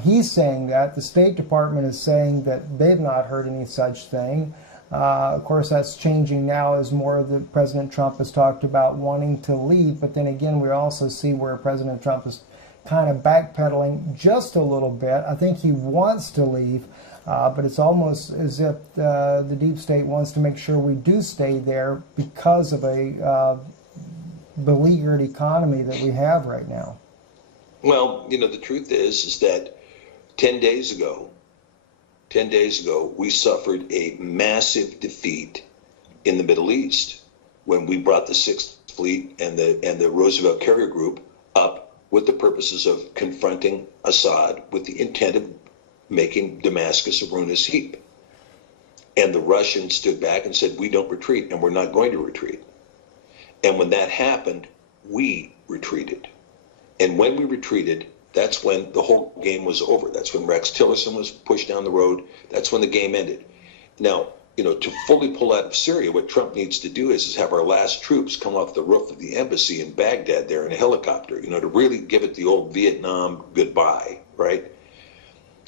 He's saying that. The State Department is saying that they've not heard any such thing. Of course, that's changing now as more of the President Trump has talked about wanting to leave. But then again, we also see where President Trump is kind of backpedaling just a little bit. I think he wants to leave, but it's almost as if the deep state wants to make sure we do stay there because of a beleaguered economy that we have right now. Well, you know, the truth is that 10 days ago, we suffered a massive defeat in the Middle East when we brought the Sixth Fleet and the Roosevelt Carrier Group up with the purposes of confronting Assad with the intent of making Damascus a ruinous heap. And the Russians stood back and said, we don't retreat, and we're not going to retreat. And when that happened, we retreated. And when we retreated, that's when the whole game was over. That's when Rex Tillerson was pushed down the road. That's when the game ended. Now, you know, to fully pull out of Syria, what Trump needs to do is have our last troops come off the roof of the embassy in Baghdad there in a helicopter, you know, to really give it the old Vietnam goodbye, right?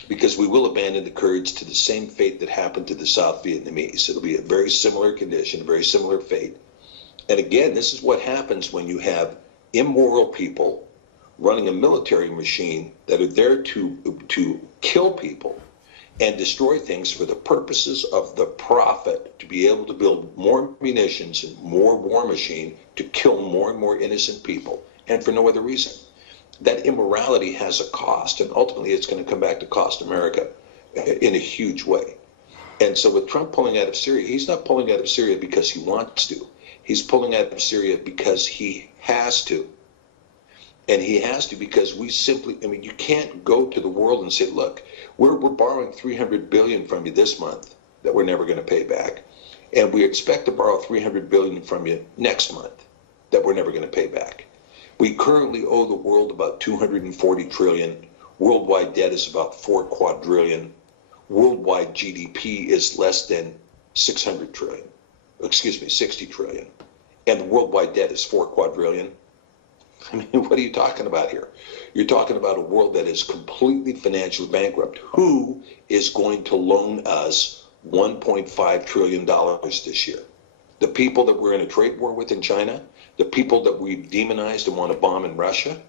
Because we will abandon the Kurds to the same fate that happened to the South Vietnamese. It'll be a very similar condition, a very similar fate. And again, this is what happens when you have immoral people running a military machine that are there to kill people and destroy things for the purposes of the profit, to be able to build more munitions and more war machine to kill more and more innocent people, and for no other reason. That immorality has a cost, and ultimately it's going to come back to cost America in a huge way. And so with Trump pulling out of Syria, he's not pulling out of Syria because he wants to. He's pulling out of Syria because he has to. And he has to because we simply, I mean, you can't go to the world and say, look, we're borrowing $300 billion from you this month that we're never going to pay back. And we expect to borrow $300 billion from you next month that we're never going to pay back. We currently owe the world about $240 trillion. Worldwide debt is about $4 quadrillion. Worldwide GDP is less than 60 trillion. And the worldwide debt is 4 quadrillion. I mean, what are you talking about here? You're talking about a world that is completely financially bankrupt. Who is going to loan us $1.5 trillion this year? The people that we're in a trade war with in China, the people that we've demonized and want to bomb in Russia.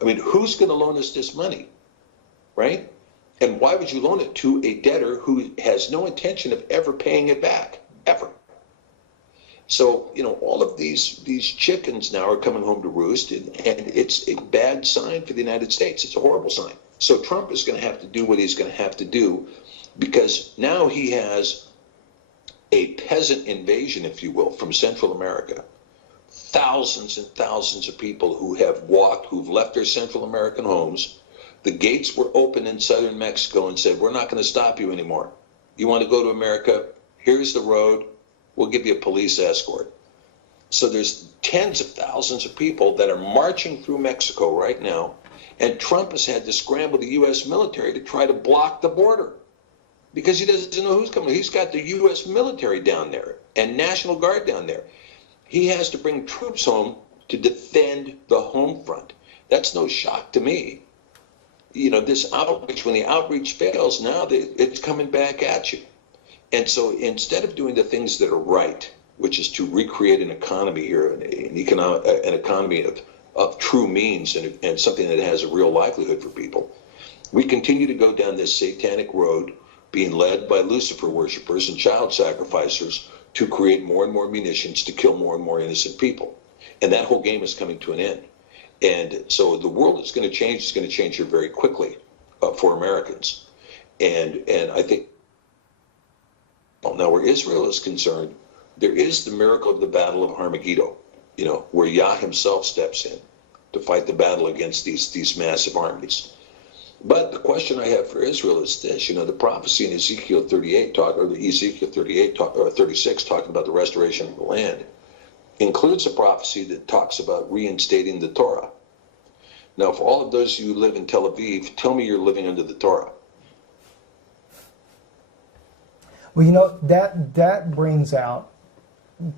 I mean, who's going to loan us this money, right? And why would you loan it to a debtor who has no intention of ever paying it back, ever? So, you know, all of these chickens now are coming home to roost, and it's a bad sign for the United States. It's a horrible sign. So Trump is going to have to do what he's going to have to do, because now he has a peasant invasion, if you will, from Central America. Thousands and thousands of people who have walked, who've left their Central American homes. The gates were open in southern Mexico and said, we're not going to stop you anymore. You want to go to America? Here's the road. We'll give you a police escort. So there's tens of thousands of people that are marching through Mexico right now, and Trump has had to scramble the U.S. military to try to block the border because he doesn't know who's coming. He's got the U.S. military down there and National Guard down there. He has to bring troops home to defend the home front. That's no shock to me. You know, this outreach, when the outreach fails, now it's coming back at you. And so instead of doing the things that are right, which is to recreate an economy here, an economy of true means and something that has a real livelihood for people, we continue to go down this satanic road, being led by Lucifer worshipers and child sacrificers to create more and more munitions to kill more and more innocent people. And that whole game is coming to an end. And so the world is going to change. It's going to change here very quickly for Americans. And I think, now where Israel is concerned, there is the miracle of the Battle of Armageddon, you know, where Yah himself steps in to fight the battle against these massive armies. But the question I have for Israel is this: you know, the prophecy in Ezekiel 38 or 36 talking about the restoration of the land includes a prophecy that talks about reinstating the Torah. Now, for all of those who live in Tel Aviv, tell me you're living under the Torah. Well, you know, that brings out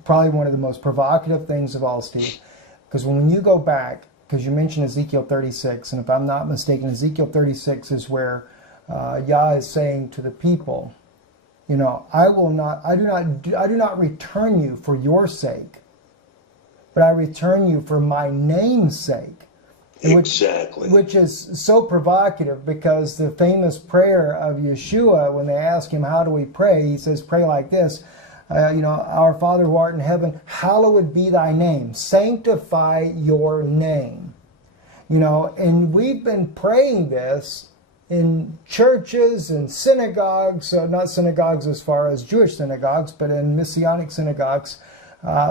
probably one of the most provocative things of all, Steve, because when you go back, because you mentioned Ezekiel 36, and if I'm not mistaken, Ezekiel 36 is where Yah is saying to the people, you know, I do not return you for your sake, but I return you for my name's sake. Exactly. Which is so provocative, because the famous prayer of Yeshua, when they ask him, how do we pray? He says, pray like this, you know, our Father who art in heaven, hallowed be thy name. Sanctify your name. You know, and we've been praying this in churches and synagogues, not synagogues as far as Jewish synagogues, but in Messianic synagogues.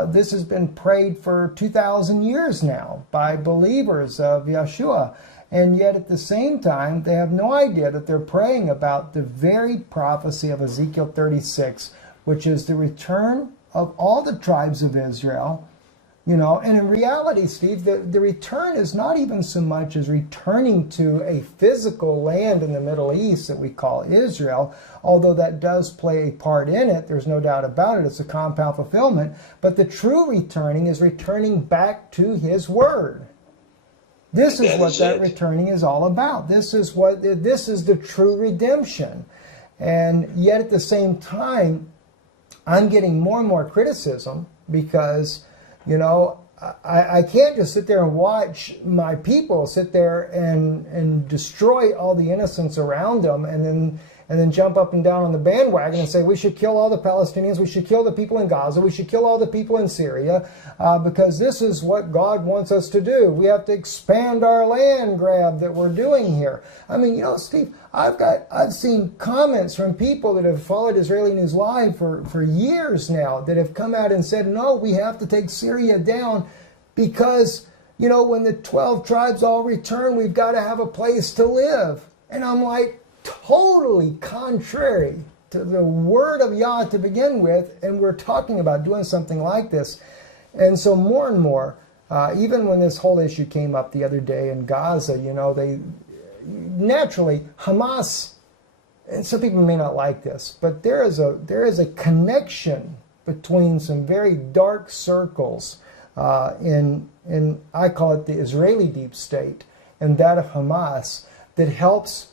This has been prayed for 2,000 years now by believers of Yeshua. And yet at the same time, they have no idea that they're praying about the very prophecy of Ezekiel 36, which is the return of all the tribes of Israel. You know, and in reality, Steve, the return is not even so much as returning to a physical land in the Middle East that we call Israel, although that does play a part in it. There's no doubt about it. It's a compound fulfillment. But the true returning is returning back to His Word. This is what that returning is all about. This is the true redemption. And yet at the same time, I'm getting more and more criticism because, you know, I can't just sit there and watch my people sit there and destroy all the innocents around them and then jump up and down on the bandwagon and say we should kill all the Palestinians, we should kill the people in Gaza, we should kill all the people in Syria, because this is what God wants us to do. We have to expand our land grab that we're doing here. I mean, you know, Steve, I've seen comments from people that have followed Israeli News Live for years now that have come out and said, no, we have to take Syria down because, you know, when the 12 tribes all return, we've got to have a place to live. And I'm like, totally contrary to the word of Yah to begin with, and we're talking about doing something like this. And so more and more, even when this whole issue came up the other day in Gaza, you know, they naturally, Hamas, and some people may not like this, but there is a connection between some very dark circles in I call it the Israeli deep state and that of Hamas that helps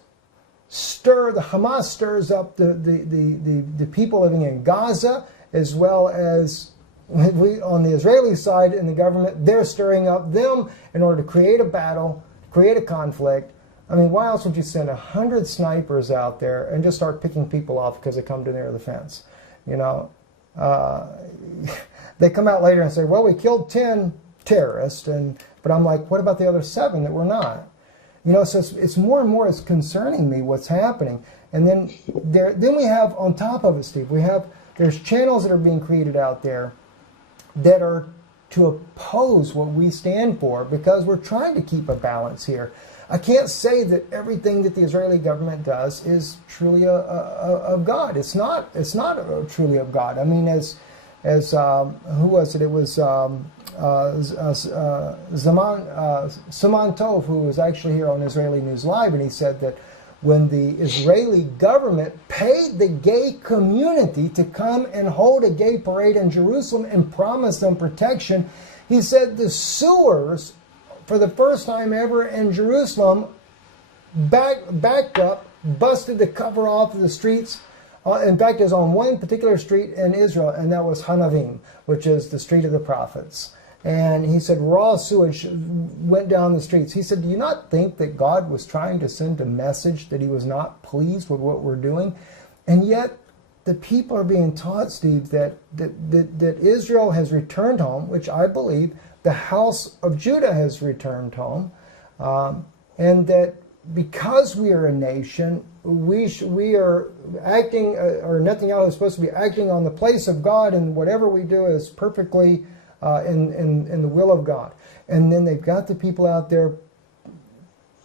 Hamas stirs up the people living in Gaza, as well as we, on the Israeli side and the government, they're stirring up them in order to create a battle, create a conflict. I mean, why else would you send 100 snipers out there and just start picking people off because they come too near the fence? You know, they come out later and say, well, we killed 10 terrorists, but I'm like, what about the other 7 that were not? You know, so it's more and more, it's concerning me what's happening. And then we have, on top of it, Steve, there's channels that are being created out there that are to oppose what we stand for, because we're trying to keep a balance here. I can't say that everything that the Israeli government does is truly of God. It's not truly of God. I mean, as who was it? It was Siman Tov, who was actually here on Israeli News Live, and he said that when the Israeli government paid the gay community to come and hold a gay parade in Jerusalem and promised them protection, he said the sewers, for the first time ever in Jerusalem, backed up, busted the cover off of the streets. In fact, it was on one particular street in Israel, and that was Hanavim, which is the street of the prophets. And he said raw sewage went down the streets. He said, do you not think that God was trying to send a message that he was not pleased with what we're doing? And yet the people are being taught, Steve, that Israel has returned home, which I believe the house of Judah has returned home, and that because we are a nation, we are acting, or Netanyahu is supposed to be acting on the place of God, and whatever we do is perfectly in the will of God. And then they've got the people out there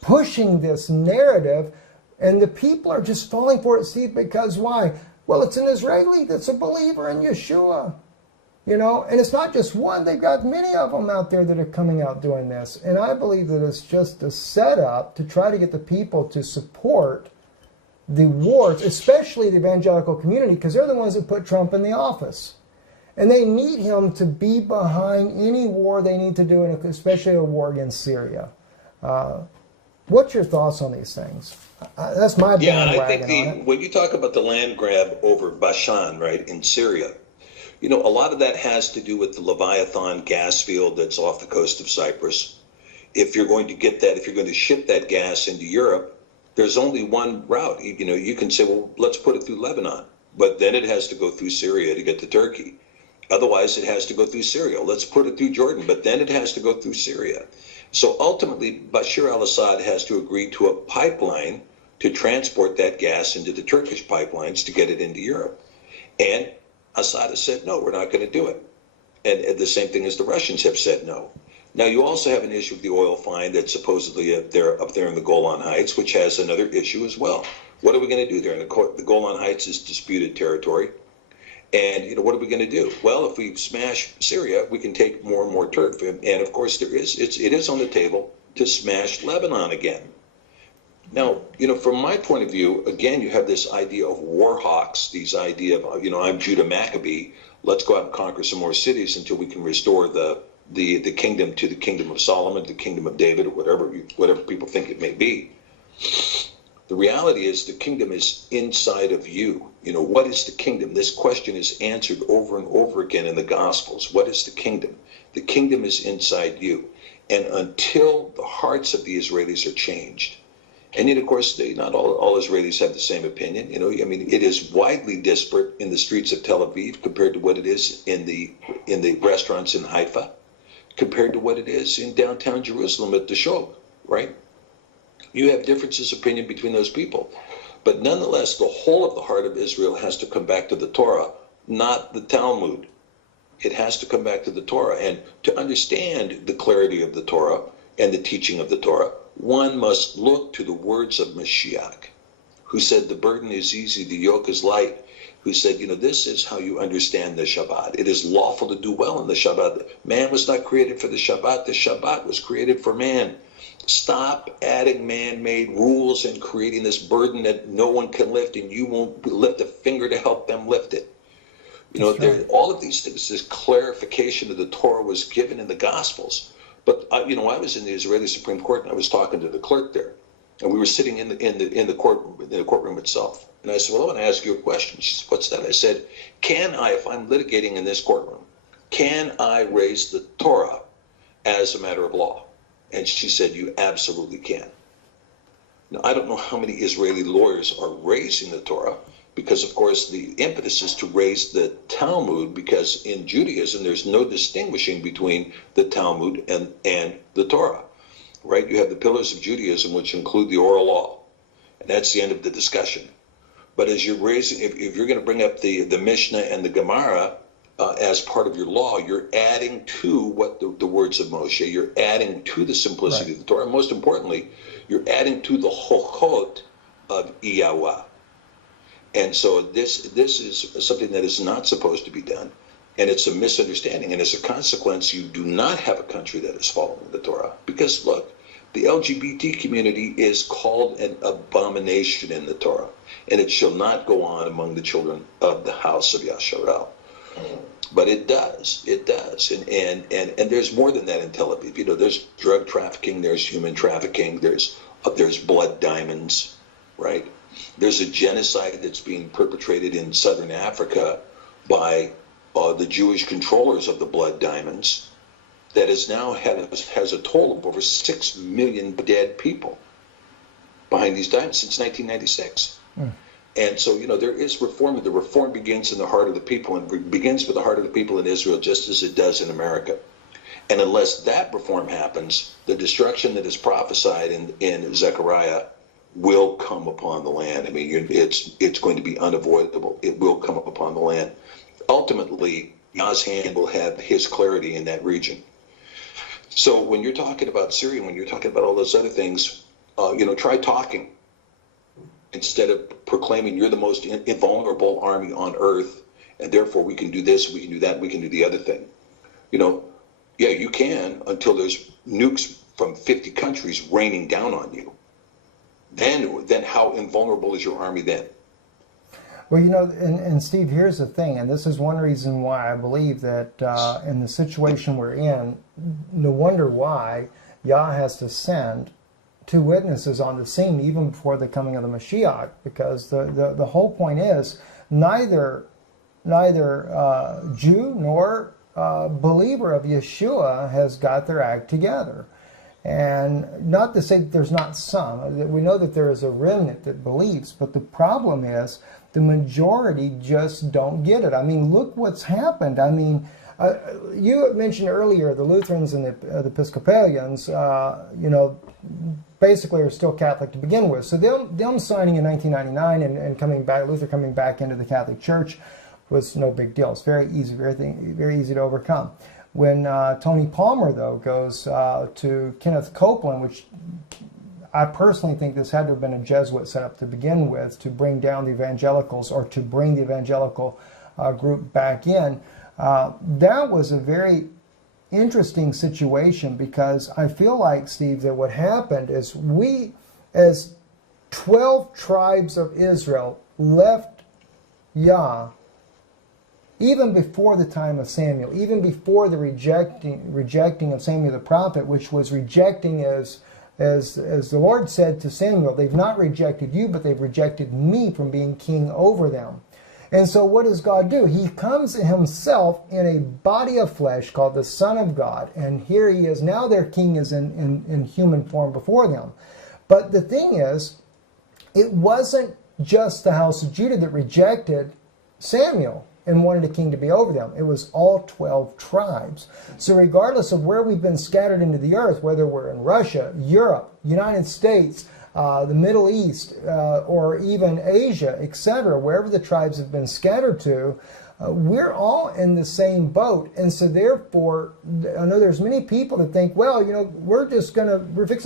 pushing this narrative, and the people are just falling for it, Steve, because why? Well, it's an Israeli that's a believer in Yeshua. You know, and it's not just one. They've got many of them out there that are coming out doing this. And I believe that it's just a setup to try to get the people to support the wars, especially the evangelical community, because they're the ones that put Trump in the office. And they need him to be behind any war they need to do, and especially a war against Syria. What's your thoughts on these things? That's my bandwagon. I think when you talk about the land grab over Bashan, right, in Syria, you know, a lot of that has to do with the Leviathan gas field that's off the coast of Cyprus. If you're going to get that, if you're going to ship that gas into Europe, there's only one route. You know, you can say, well, let's put it through Lebanon, but then it has to go through Syria to get to Turkey. Otherwise, it has to go through Syria. Let's put it through Jordan, but then it has to go through Syria. So ultimately, Bashar al-Assad has to agree to a pipeline to transport that gas into the Turkish pipelines to get it into Europe. And Assad has said, no, we're not going to do it. And the same thing as the Russians have said no. Now, you also have an issue with the oil find that's supposedly up there in the Golan Heights, which has another issue as well. What are we going to do there? The Golan Heights is disputed territory. And, you know, what are we going to do? Well, if we smash Syria, we can take more and more turf. And of course, it is on the table to smash Lebanon again. Now, you know, from my point of view, again, you have this idea of war hawks, these idea of, you know, I'm Judah Maccabee. Let's go out and conquer some more cities until we can restore the kingdom to the kingdom of Solomon, the kingdom of David, or whatever people think it may be. The reality is the kingdom is inside of you. You know, what is the kingdom? This question is answered over and over again in the Gospels. What is the kingdom? The kingdom is inside you. And until the hearts of the Israelis are changed, and yet, of course, not all Israelis have the same opinion. You know, I mean, it is widely disparate in the streets of Tel Aviv compared to what it is in the restaurants in Haifa, compared to what it is in downtown Jerusalem at the Shog, right? You have differences of opinion between those people. But nonetheless, the whole of the heart of Israel has to come back to the Torah, not the Talmud. It has to come back to the Torah. And to understand the clarity of the Torah and the teaching of the Torah, one must look to the words of Mashiach, who said the burden is easy, the yoke is light, who said, you know, this is how you understand the Shabbat. It is lawful to do well in the Shabbat. Man was not created for the Shabbat was created for man. Stop adding man-made rules and creating this burden that no one can lift, and you won't lift a finger to help them lift it. You know, all of these things, this clarification of the Torah was given in the Gospels. But you know, I was in the Israeli Supreme Court, and I was talking to the clerk there, and we were sitting in the courtroom itself. And I said, "Well, I want to ask you a question." She said, "What's that?" I said, "Can I, if I'm litigating in this courtroom, can I raise the Torah as a matter of law? And she said, you absolutely can. Now, I don't know how many Israeli lawyers are raising the Torah, because, of course, the impetus is to raise the Talmud, because in Judaism, there's no distinguishing between the Talmud and the Torah, right? You have the pillars of Judaism, which include the oral law, and that's the end of the discussion. But as you're raising, if you're going to bring up the Mishnah and the Gemara as part of your law, you're adding to what the words of Moshe, you're adding to the simplicity of the Torah, and most importantly, you're adding to the Chochot of Yahweh. And so this is something that is not supposed to be done, and it's a misunderstanding. And as a consequence, you do not have a country that is following the Torah. Because look, the LGBT community is called an abomination in the Torah, and it shall not go on among the children of the house of Yasharel. But it does, and there's more than that in Tel Aviv. You know, there's drug trafficking, there's human trafficking, there's blood diamonds, right? There's a genocide that's being perpetrated in southern Africa by the Jewish controllers of the blood diamonds that has now has a toll of over 6 million dead people behind these diamonds since 1996. And so, you know, there is reform. The reform begins in the heart of the people, and begins with the heart of the people in Israel, just as it does in America. And unless that reform happens, the destruction that is prophesied in Zechariah will come upon the land. I mean, it's going to be unavoidable. It will come upon the land. Ultimately, Yah's hand will have his clarity in that region. So when you're talking about Syria, when you're talking about all those other things, you know, try talking instead of proclaiming you're the most invulnerable army on earth, and therefore we can do this, we can do that, we can do the other thing. You know, yeah, you can, until there's nukes from 50 countries raining down on you. Then how invulnerable is your army then? Well, you know, and Steve, here's the thing, and this is one reason why I believe that in the situation we're in, no wonder why Yah has to send 2 witnesses on the scene even before the coming of the Mashiach, because the whole point is neither Jew nor believer of Yeshua has got their act together. And not to say that there's not some. We know that there is a remnant that believes, but the problem is the majority just don't get it. I mean, look what's happened. I mean, you mentioned earlier the Lutherans and the Episcopalians, you know, basically are still Catholic to begin with. So them signing in 1999 and coming back, Luther coming back into the Catholic Church was no big deal. It's very easy to overcome. When Tony Palmer, though, goes to Kenneth Copeland, which I personally think this had to have been a Jesuit setup to begin with, to bring down the evangelicals, or to bring the evangelical group back in, that was a very interesting situation, because I feel like, Steve, that what happened is we, as 12 tribes of Israel, left Yah even before the time of Samuel, even before the rejecting of Samuel the prophet, which was rejecting as the Lord said to Samuel, they've not rejected you, but they've rejected me from being king over them. And so what does God do? He comes himself in a body of flesh called the Son of God, and here he is. Now their king is in human form before them. But the thing is, it wasn't just the house of Judah that rejected Samuel and wanted a king to be over them. It was all 12 tribes. So regardless of where we've been scattered into the earth, whether we're in Russia, Europe, United States, the Middle East, or even Asia, etc., wherever the tribes have been scattered to, we're all in the same boat. And so therefore, I know there's many people that think, well, you know, we're fixing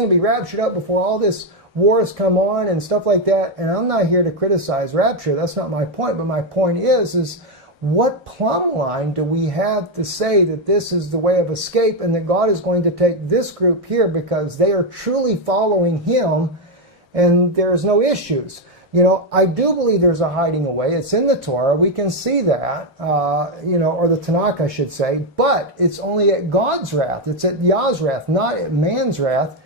to be raptured up before all this war has come on and stuff like that. And I'm not here to criticize rapture. That's not my point. But my point is what plumb line do we have to say that this is the way of escape, and that God is going to take this group here because they are truly following him and there's no issues? You know, I do believe there's a hiding away. It's in the Torah. We can see that, you know, or the Tanakh, I should say. But it's only at God's wrath. It's at Yah's wrath, not at man's wrath.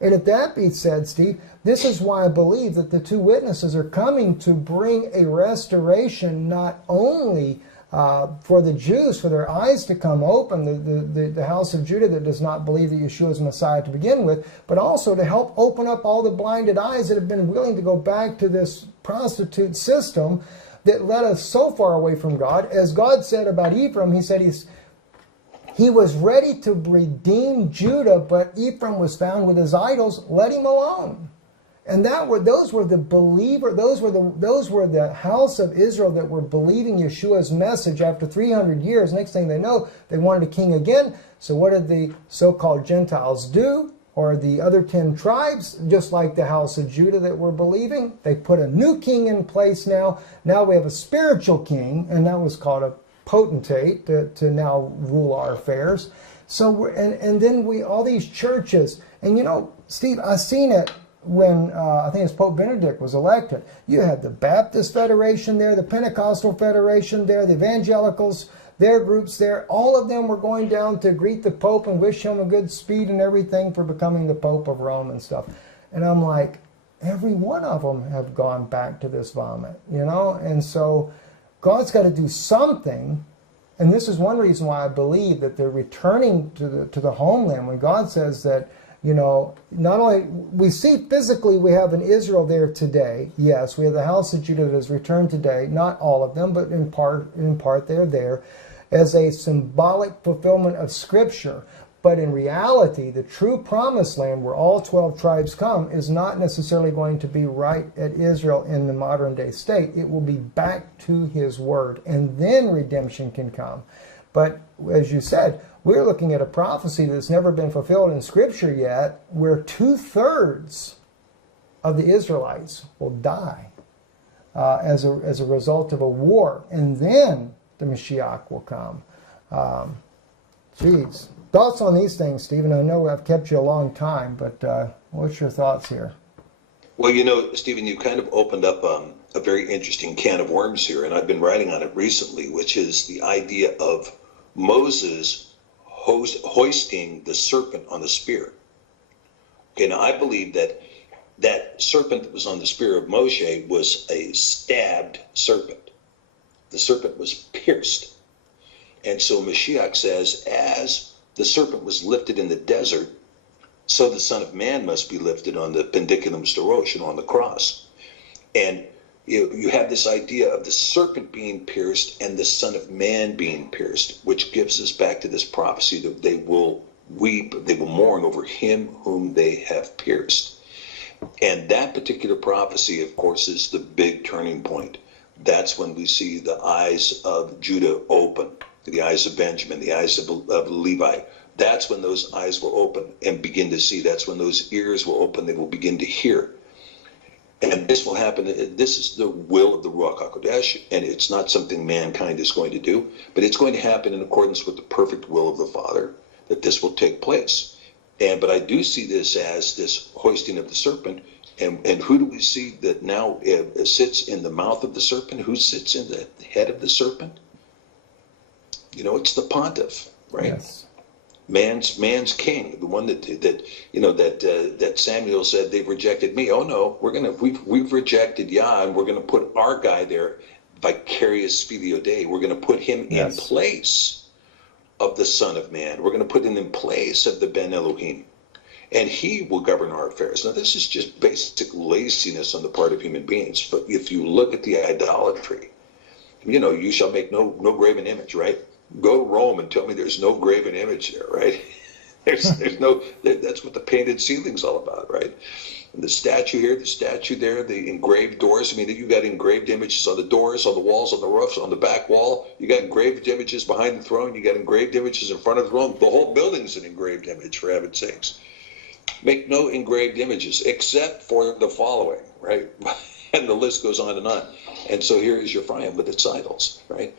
And if that be said, Steve, this is why I believe that the 2 witnesses are coming to bring a restoration, not only for the Jews, for their eyes to come open, the house of Judah that does not believe that Yeshua is Messiah to begin with, but also to help open up all the blinded eyes that have been willing to go back to this prostitute system that led us so far away from God. As God said about Ephraim, he said he was ready to redeem Judah, but Ephraim was found with his idols. Let him alone. And those were the house of Israel that were believing Yeshua's message after 300 years. Next thing they know, they wanted a king again. So what did the so-called Gentiles do? Or the other 10 tribes, just like the house of Judah that were believing? They put a new king in place now. Now we have a spiritual king, and that was called a potentate to now rule our affairs. So and then all these churches, and you know, Steve, I've seen it when I think it's Pope Benedict was elected. You had the Baptist Federation there, the Pentecostal Federation there, the Evangelicals, their groups there. All of them were going down to greet the Pope and wish him a good speed and everything for becoming the Pope of Rome and stuff. And I'm like, every one of them have gone back to this vomit, you know? And so God's got to do something. And this is one reason why I believe that they're returning to the homeland when God says that, you know, not only we see physically we have an Israel there today. Yes, we have the house of Judah that has returned today. Not all of them, but in part they're there as a symbolic fulfillment of Scripture. But in reality, the true promised land where all 12 tribes come is not necessarily going to be right at Israel in the modern day state. It will be back to His Word, and then redemption can come. But as you said, we're looking at a prophecy that's never been fulfilled in Scripture yet, where 2/3 of the Israelites will die as a result of a war, and then the Mashiach will come. Geez. Thoughts on these things, Stephen? I know I've kept you a long time, but what's your thoughts here? Well, you know, Stephen, you kind of opened up a very interesting can of worms here, and I've been writing on it recently, which is the idea of Moses hoisting the serpent on the spear. Okay, now I believe that serpent that was on the spear of Moshe was a stabbed serpent. The serpent was pierced. And so Mashiach says, as the serpent was lifted in the desert, so the Son of Man must be lifted on the pendiculum staurosh, on the cross. And you have this idea of the serpent being pierced and the Son of Man being pierced, which gives us back to this prophecy that they will weep, they will mourn over him whom they have pierced. And that particular prophecy, of course, is the big turning point. That's when we see the eyes of Judah open, the eyes of Benjamin, the eyes of Levi. That's when those eyes will open and begin to see. That's when those ears will open, they will begin to hear. And this will happen. This is the will of the Ruach HaKodesh, and it's not something mankind is going to do, but it's going to happen in accordance with the perfect will of the Father, that this will take place. But I do see this as this hoisting of the serpent. And who do we see that now sits in the mouth of the serpent? Who sits in the head of the serpent? You know, it's the pontiff, right? Yes. Man's king, the one that Samuel said they've rejected me. Oh no, we've rejected Yah, and we're gonna put our guy there, vicarious filio Dei. We're gonna put him in place of the Son of Man. We're gonna put him in place of the Ben Elohim, and he will govern our affairs. Now this is just basic laziness on the part of human beings. But if you look at the idolatry, you know, you shall make no graven image, right? Go to Rome and tell me there's no graven image there, right? There's no, that's what the painted ceiling's all about, right? And the statue here, the statue there, the engraved doors. I mean, you got engraved images on the doors, on the walls, on the roofs, on the back wall. You got engraved images behind the throne. You got engraved images in front of the throne. The whole building's an engraved image, for heaven's sakes. Make no engraved images except for the following, right? And the list goes on and on. And so here is Ephraim with its idols, right?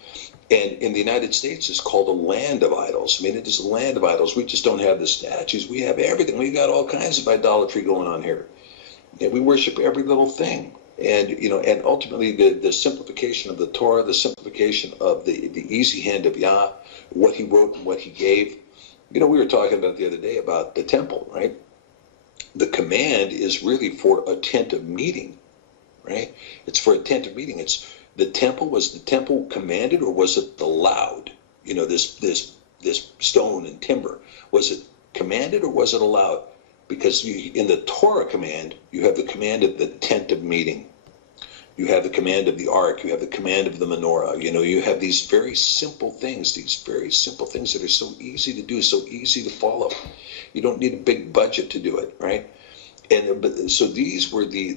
And in the United States, it's called a land of idols. I mean, it is a land of idols. We just don't have the statues. We have everything. We've got all kinds of idolatry going on here. And we worship every little thing. And, you know, and ultimately the simplification of the Torah, the simplification of the easy hand of Yah, what he wrote and what he gave. You know, we were talking about the other day about the temple, right? The command is really for attentive meeting, right? It's for attentive meeting. It's The temple, was the temple commanded or was it allowed? You know, this stone and timber, was it commanded or was it allowed? Because in the Torah command, you have the command of the tent of meeting. You have the command of the ark. You have the command of the menorah. You know, you have these very simple things that are so easy to do, so easy to follow. You don't need a big budget to do it, right? And so these were the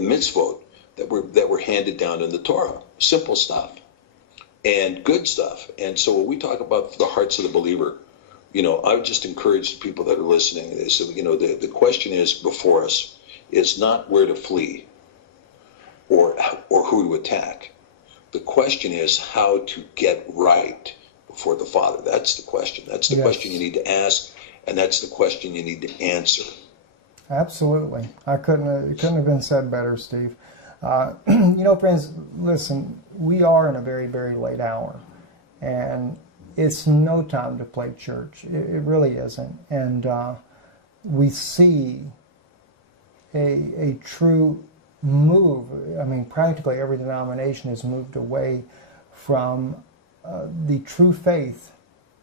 mitzvot that were handed down in the Torah. Simple stuff and good stuff. And so when we talk about the hearts of the believer, you know, I would just encourage the people that are listening to this. You know, the question is before us is not where to flee or who to attack. The question is how to get right before the Father. That's the question. That's the question you need to ask, and that's the question you need to answer. Absolutely. It couldn't have been said better, Steve. You know, friends, listen, we are in a very, very late hour, and it's no time to play church. It really isn't. And we see a true move. I mean, practically every denomination has moved away from the true faith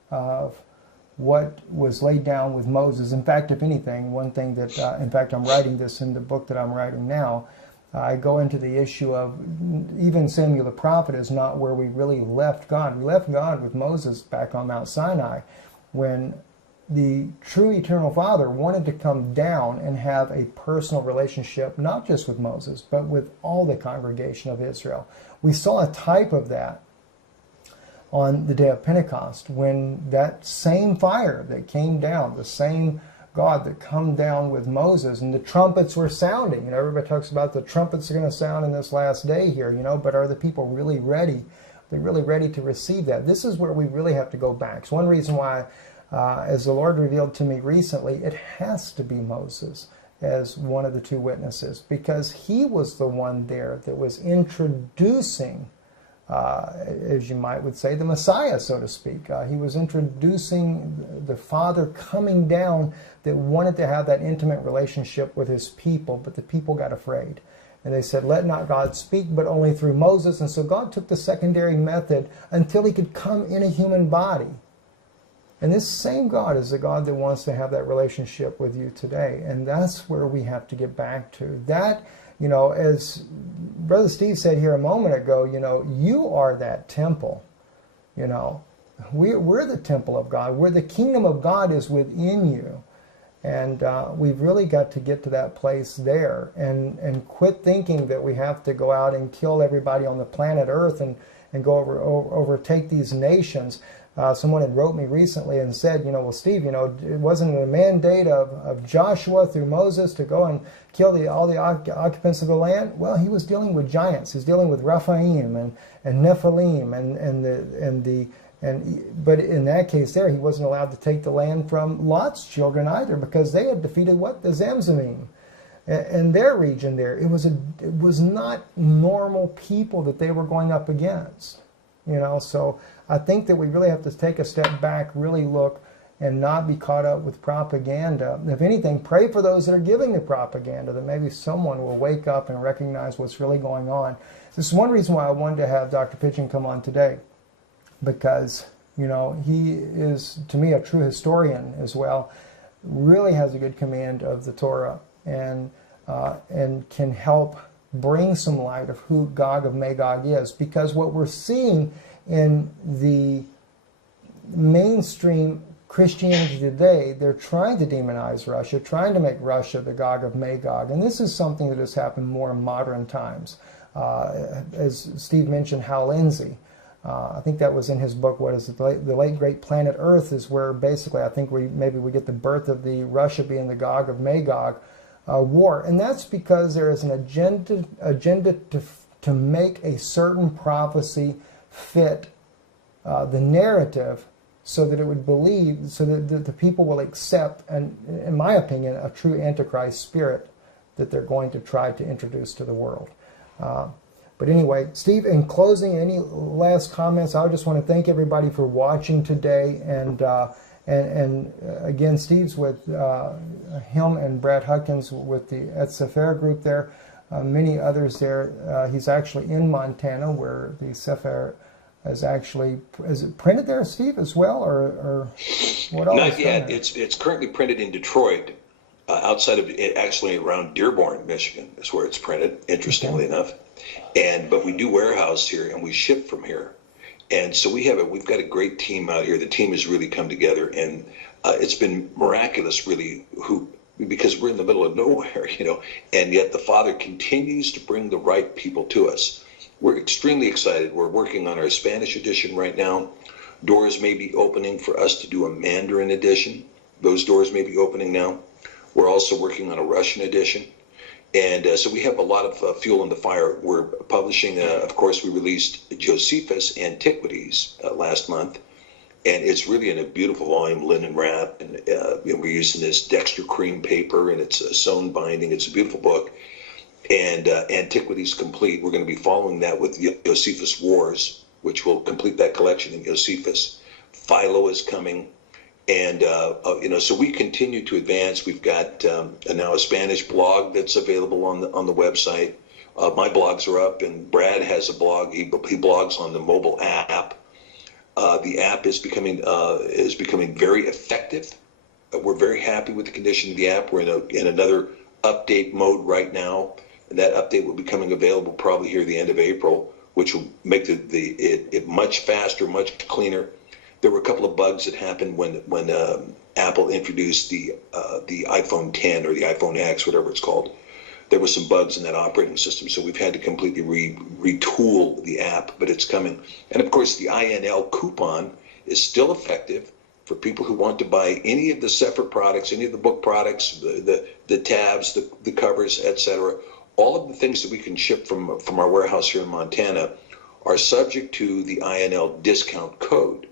of what was laid down with Moses. In fact, if anything, one thing that, in fact, I'm writing this in the book that I'm writing now, I go into the issue of even Samuel the prophet is not where we really left God. We left God with Moses back on Mount Sinai when the true eternal Father wanted to come down and have a personal relationship, not just with Moses, but with all the congregation of Israel. We saw a type of that on the day of Pentecost when that same fire that came down, the same God that come down with Moses, and the trumpets were sounding. You know, everybody talks about the trumpets are going to sound in this last day here, you know, but are the people really ready? They're really ready to receive that. This is where we really have to go back. It's one reason why, as the Lord revealed to me recently, it has to be Moses as one of the two witnesses, because he was the one there that was introducing, as you might would say, the Messiah, so to speak. He was introducing the Father coming down that wanted to have that intimate relationship with his people, but the people got afraid. And they said, let not God speak, but only through Moses. And so God took the secondary method until he could come in a human body. And this same God is the God that wants to have that relationship with you today. And that's where we have to get back to. That, you know, as Brother Steve said here a moment ago, you know, you are that temple. You know, we're the temple of God. Where the kingdom of God is within you. And we've really got to get to that place there and quit thinking that we have to go out and kill everybody on the planet Earth and go overtake these nations. Someone had wrote me recently and said, you know, well, Steve, you know, it wasn't a mandate of Joshua through Moses to go and kill all the occupants of the land. Well, he was dealing with giants. He's dealing with Rephaim and Nephilim but in that case there, he wasn't allowed to take the land from Lot's children either, because they had defeated what? The Zamzumim and their region there. It was not normal people that they were going up against. You know, so I think that we really have to take a step back, really look, and not be caught up with propaganda. If anything, pray for those that are giving the propaganda, that maybe someone will wake up and recognize what's really going on. This is one reason why I wanted to have Dr. Pigeon come on today, because, you know, he is, to me, a true historian as well, really has a good command of the Torah, and can help bring some light of who Gog of Magog is. Because what we're seeing in the mainstream Christianity today, they're trying to demonize Russia, trying to make Russia the Gog of Magog. And this is something that has happened more in modern times. As Steve mentioned, Hal Lindsey, I think that was in his book, what is it, The Late Great Planet Earth, is where basically I think we get the birth of the Russia being the Gog of Magog war. And that's because there is an agenda to make a certain prophecy fit the narrative, so that it would believe, so that the people will accept, and in my opinion, a true Antichrist spirit that they're going to try to introduce to the world. But anyway, Steve, in closing, any last comments? I just want to thank everybody for watching today, and again, Steve's with him and Brad Huckins with the Et Sefer group there. many others there. He's actually in Montana, where the Sefer is actually, is it printed there, Steve, as well, or what all? Not yet. It's currently printed in Detroit, outside of it, actually around Dearborn, Michigan, is where it's printed. Interestingly enough, but we do warehouse here and we ship from here, and so we've got a great team out here. The team has really come together, and it's been miraculous, really, because we're in the middle of nowhere, and yet the Father continues to bring the right people to us. We're extremely excited. We're working on our Spanish edition right now. Doors may be opening for us to do a Mandarin edition. Those doors may be opening now. We're also working on a Russian edition. And so we have a lot of fuel in the fire. We're publishing, of course, we released Josephus Antiquities last month. And it's really in a beautiful volume, linen wrap. And we're using this Dexter cream paper, and it's a sewn binding. It's a beautiful book. And Antiquities Complete, we're going to be following that with Josephus Wars, which will complete that collection in Josephus. Philo is coming. And, so we continue to advance. We've got now a Spanish blog that's available on the website. My blogs are up, and Brad has a blog. He blogs on the mobile app. The app is becoming very effective. We're very happy with the condition of the app. We're in another update mode right now, and that update will be coming available probably here at the end of April, which will make it much faster, much cleaner. There were a couple of bugs that happened when Apple introduced the iPhone 10 or the iPhone X, whatever it's called. There were some bugs in that operating system, so we've had to completely retool the app, but it's coming. And of course, the INL coupon is still effective for people who want to buy any of the Sefer products, any of the book products, the tabs, the covers, etc. All of the things that we can ship from our warehouse here in Montana are subject to the INL discount code.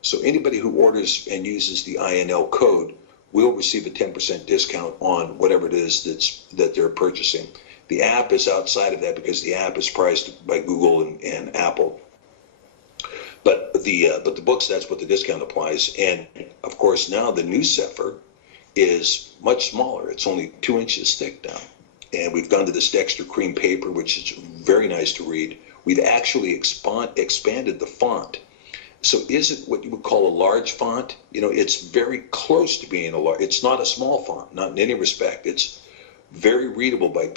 So anybody who orders and uses the INL code will receive a 10% discount on whatever it is that they're purchasing. The app is outside of that because the app is priced by Google and Apple. But the books, that's what the discount applies. And of course, now the new Sefer is much smaller. It's only 2 inches thick now. And we've gone to this Dexter cream paper, which is very nice to read. We've actually expanded the font. So is it what you would call a large font? It's very close to being a large. It's not a small font, not in any respect. It's very readable by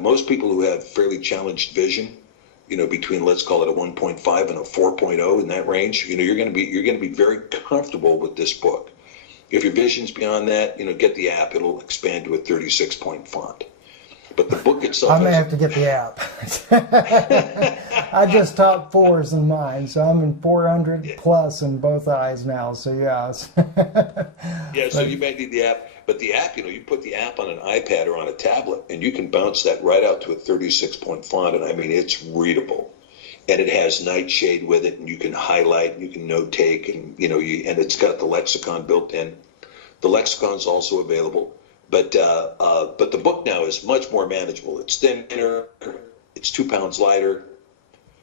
most people who have fairly challenged vision, between, let's call it a 1.5 and a 4.0 in that range. You're going to be very comfortable with this book. If your vision's beyond that, get the app. It'll expand to a 36-point font. But the book itself, I may have to get the app. I just topped 4s in mine, so I'm in 400 plus in both eyes now. So yeah. So you may need the app. But the app, you put the app on an iPad or on a tablet, and you can bounce that right out to a 36-point font. And I mean, it's readable. And it has nightshade with it, and you can highlight, and you can note take, and and it's got the lexicon built in. The lexicon's also available. But the book now is much more manageable. It's thinner. It's 2 pounds lighter.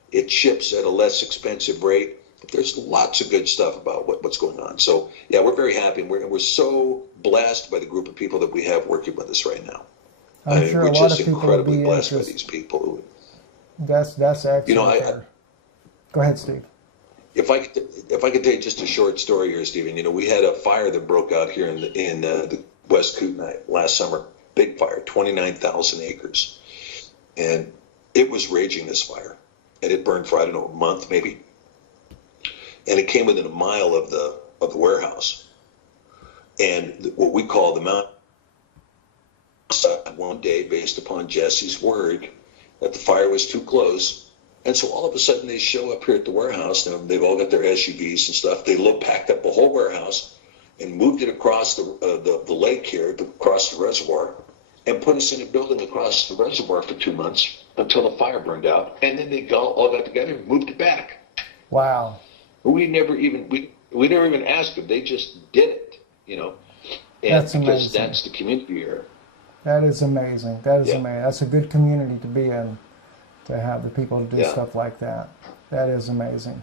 It ships at a less expensive rate. But there's lots of good stuff about what's going on. So yeah, we're very happy, and we're so blessed by the group of people that we have working with us right now. I'm sure we're a lot just of people incredibly will be blessed by interested. these people. That's excellent. Go ahead, Steve. If I could tell you just a short story here, Stephen. We had a fire that broke out here in the West Kootenai last summer. Big fire, 29,000 acres. And it was raging, this fire. And it burned for, I don't know, a month maybe. And it came within a mile of the warehouse. And what we call the mountain, one day, based upon Jesse's word, that the fire was too close. And so all of a sudden they show up here at the warehouse. Now, they've all got their SUVs and stuff. They packed up the whole warehouse and moved it across the lake here, across the reservoir, and put us in a building across the reservoir for 2 months until the fire burned out. And then they all got together and moved it back. Wow. We never even asked them. They just did it, And that's because amazing. that's the community here. That is amazing. Amazing. That's a good community to be in, to have the people do stuff like that. That is amazing.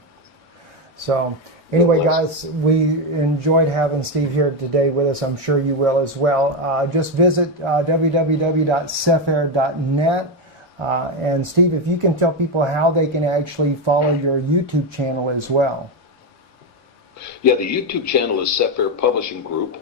So, Anyway, guys, we enjoyed having Steve here today with us. I'm sure you will as well. Just visit www.sefair.net. And Steve, if you can tell people how they can actually follow your YouTube channel as well. Yeah, the YouTube channel is Sefair Publishing Group,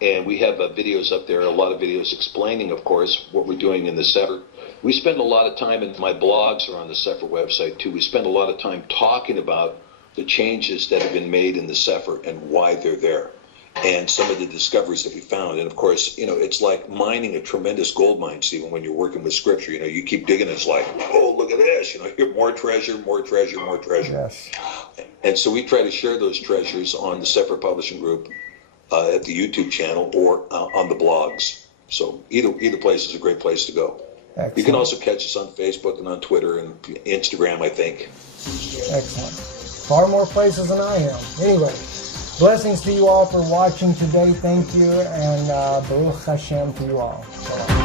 and we have videos up there, a lot of videos explaining, of course, what we're doing in the Sefer. We spend a lot of time, and my blogs are on the Sefer website too, we spend a lot of time talking about the changes that have been made in the Sefer and why they're there, and some of the discoveries that we found. And of course, you know, it's like mining a tremendous gold mine, Stephen, when you're working with scripture. You know, you keep digging, it's like, oh, look at this, you know, here, more treasure, more treasure, more treasure. Yes. And so we try to share those treasures on the Sefer Publishing Group, at the YouTube channel, or on the blogs. So either place is a great place to go. Excellent. You can also catch us on Facebook and on Twitter and Instagram, I think. Excellent. Far more places than I am. Anyway, blessings to you all for watching today. Thank you, and Baruch Hashem to you all. Bye.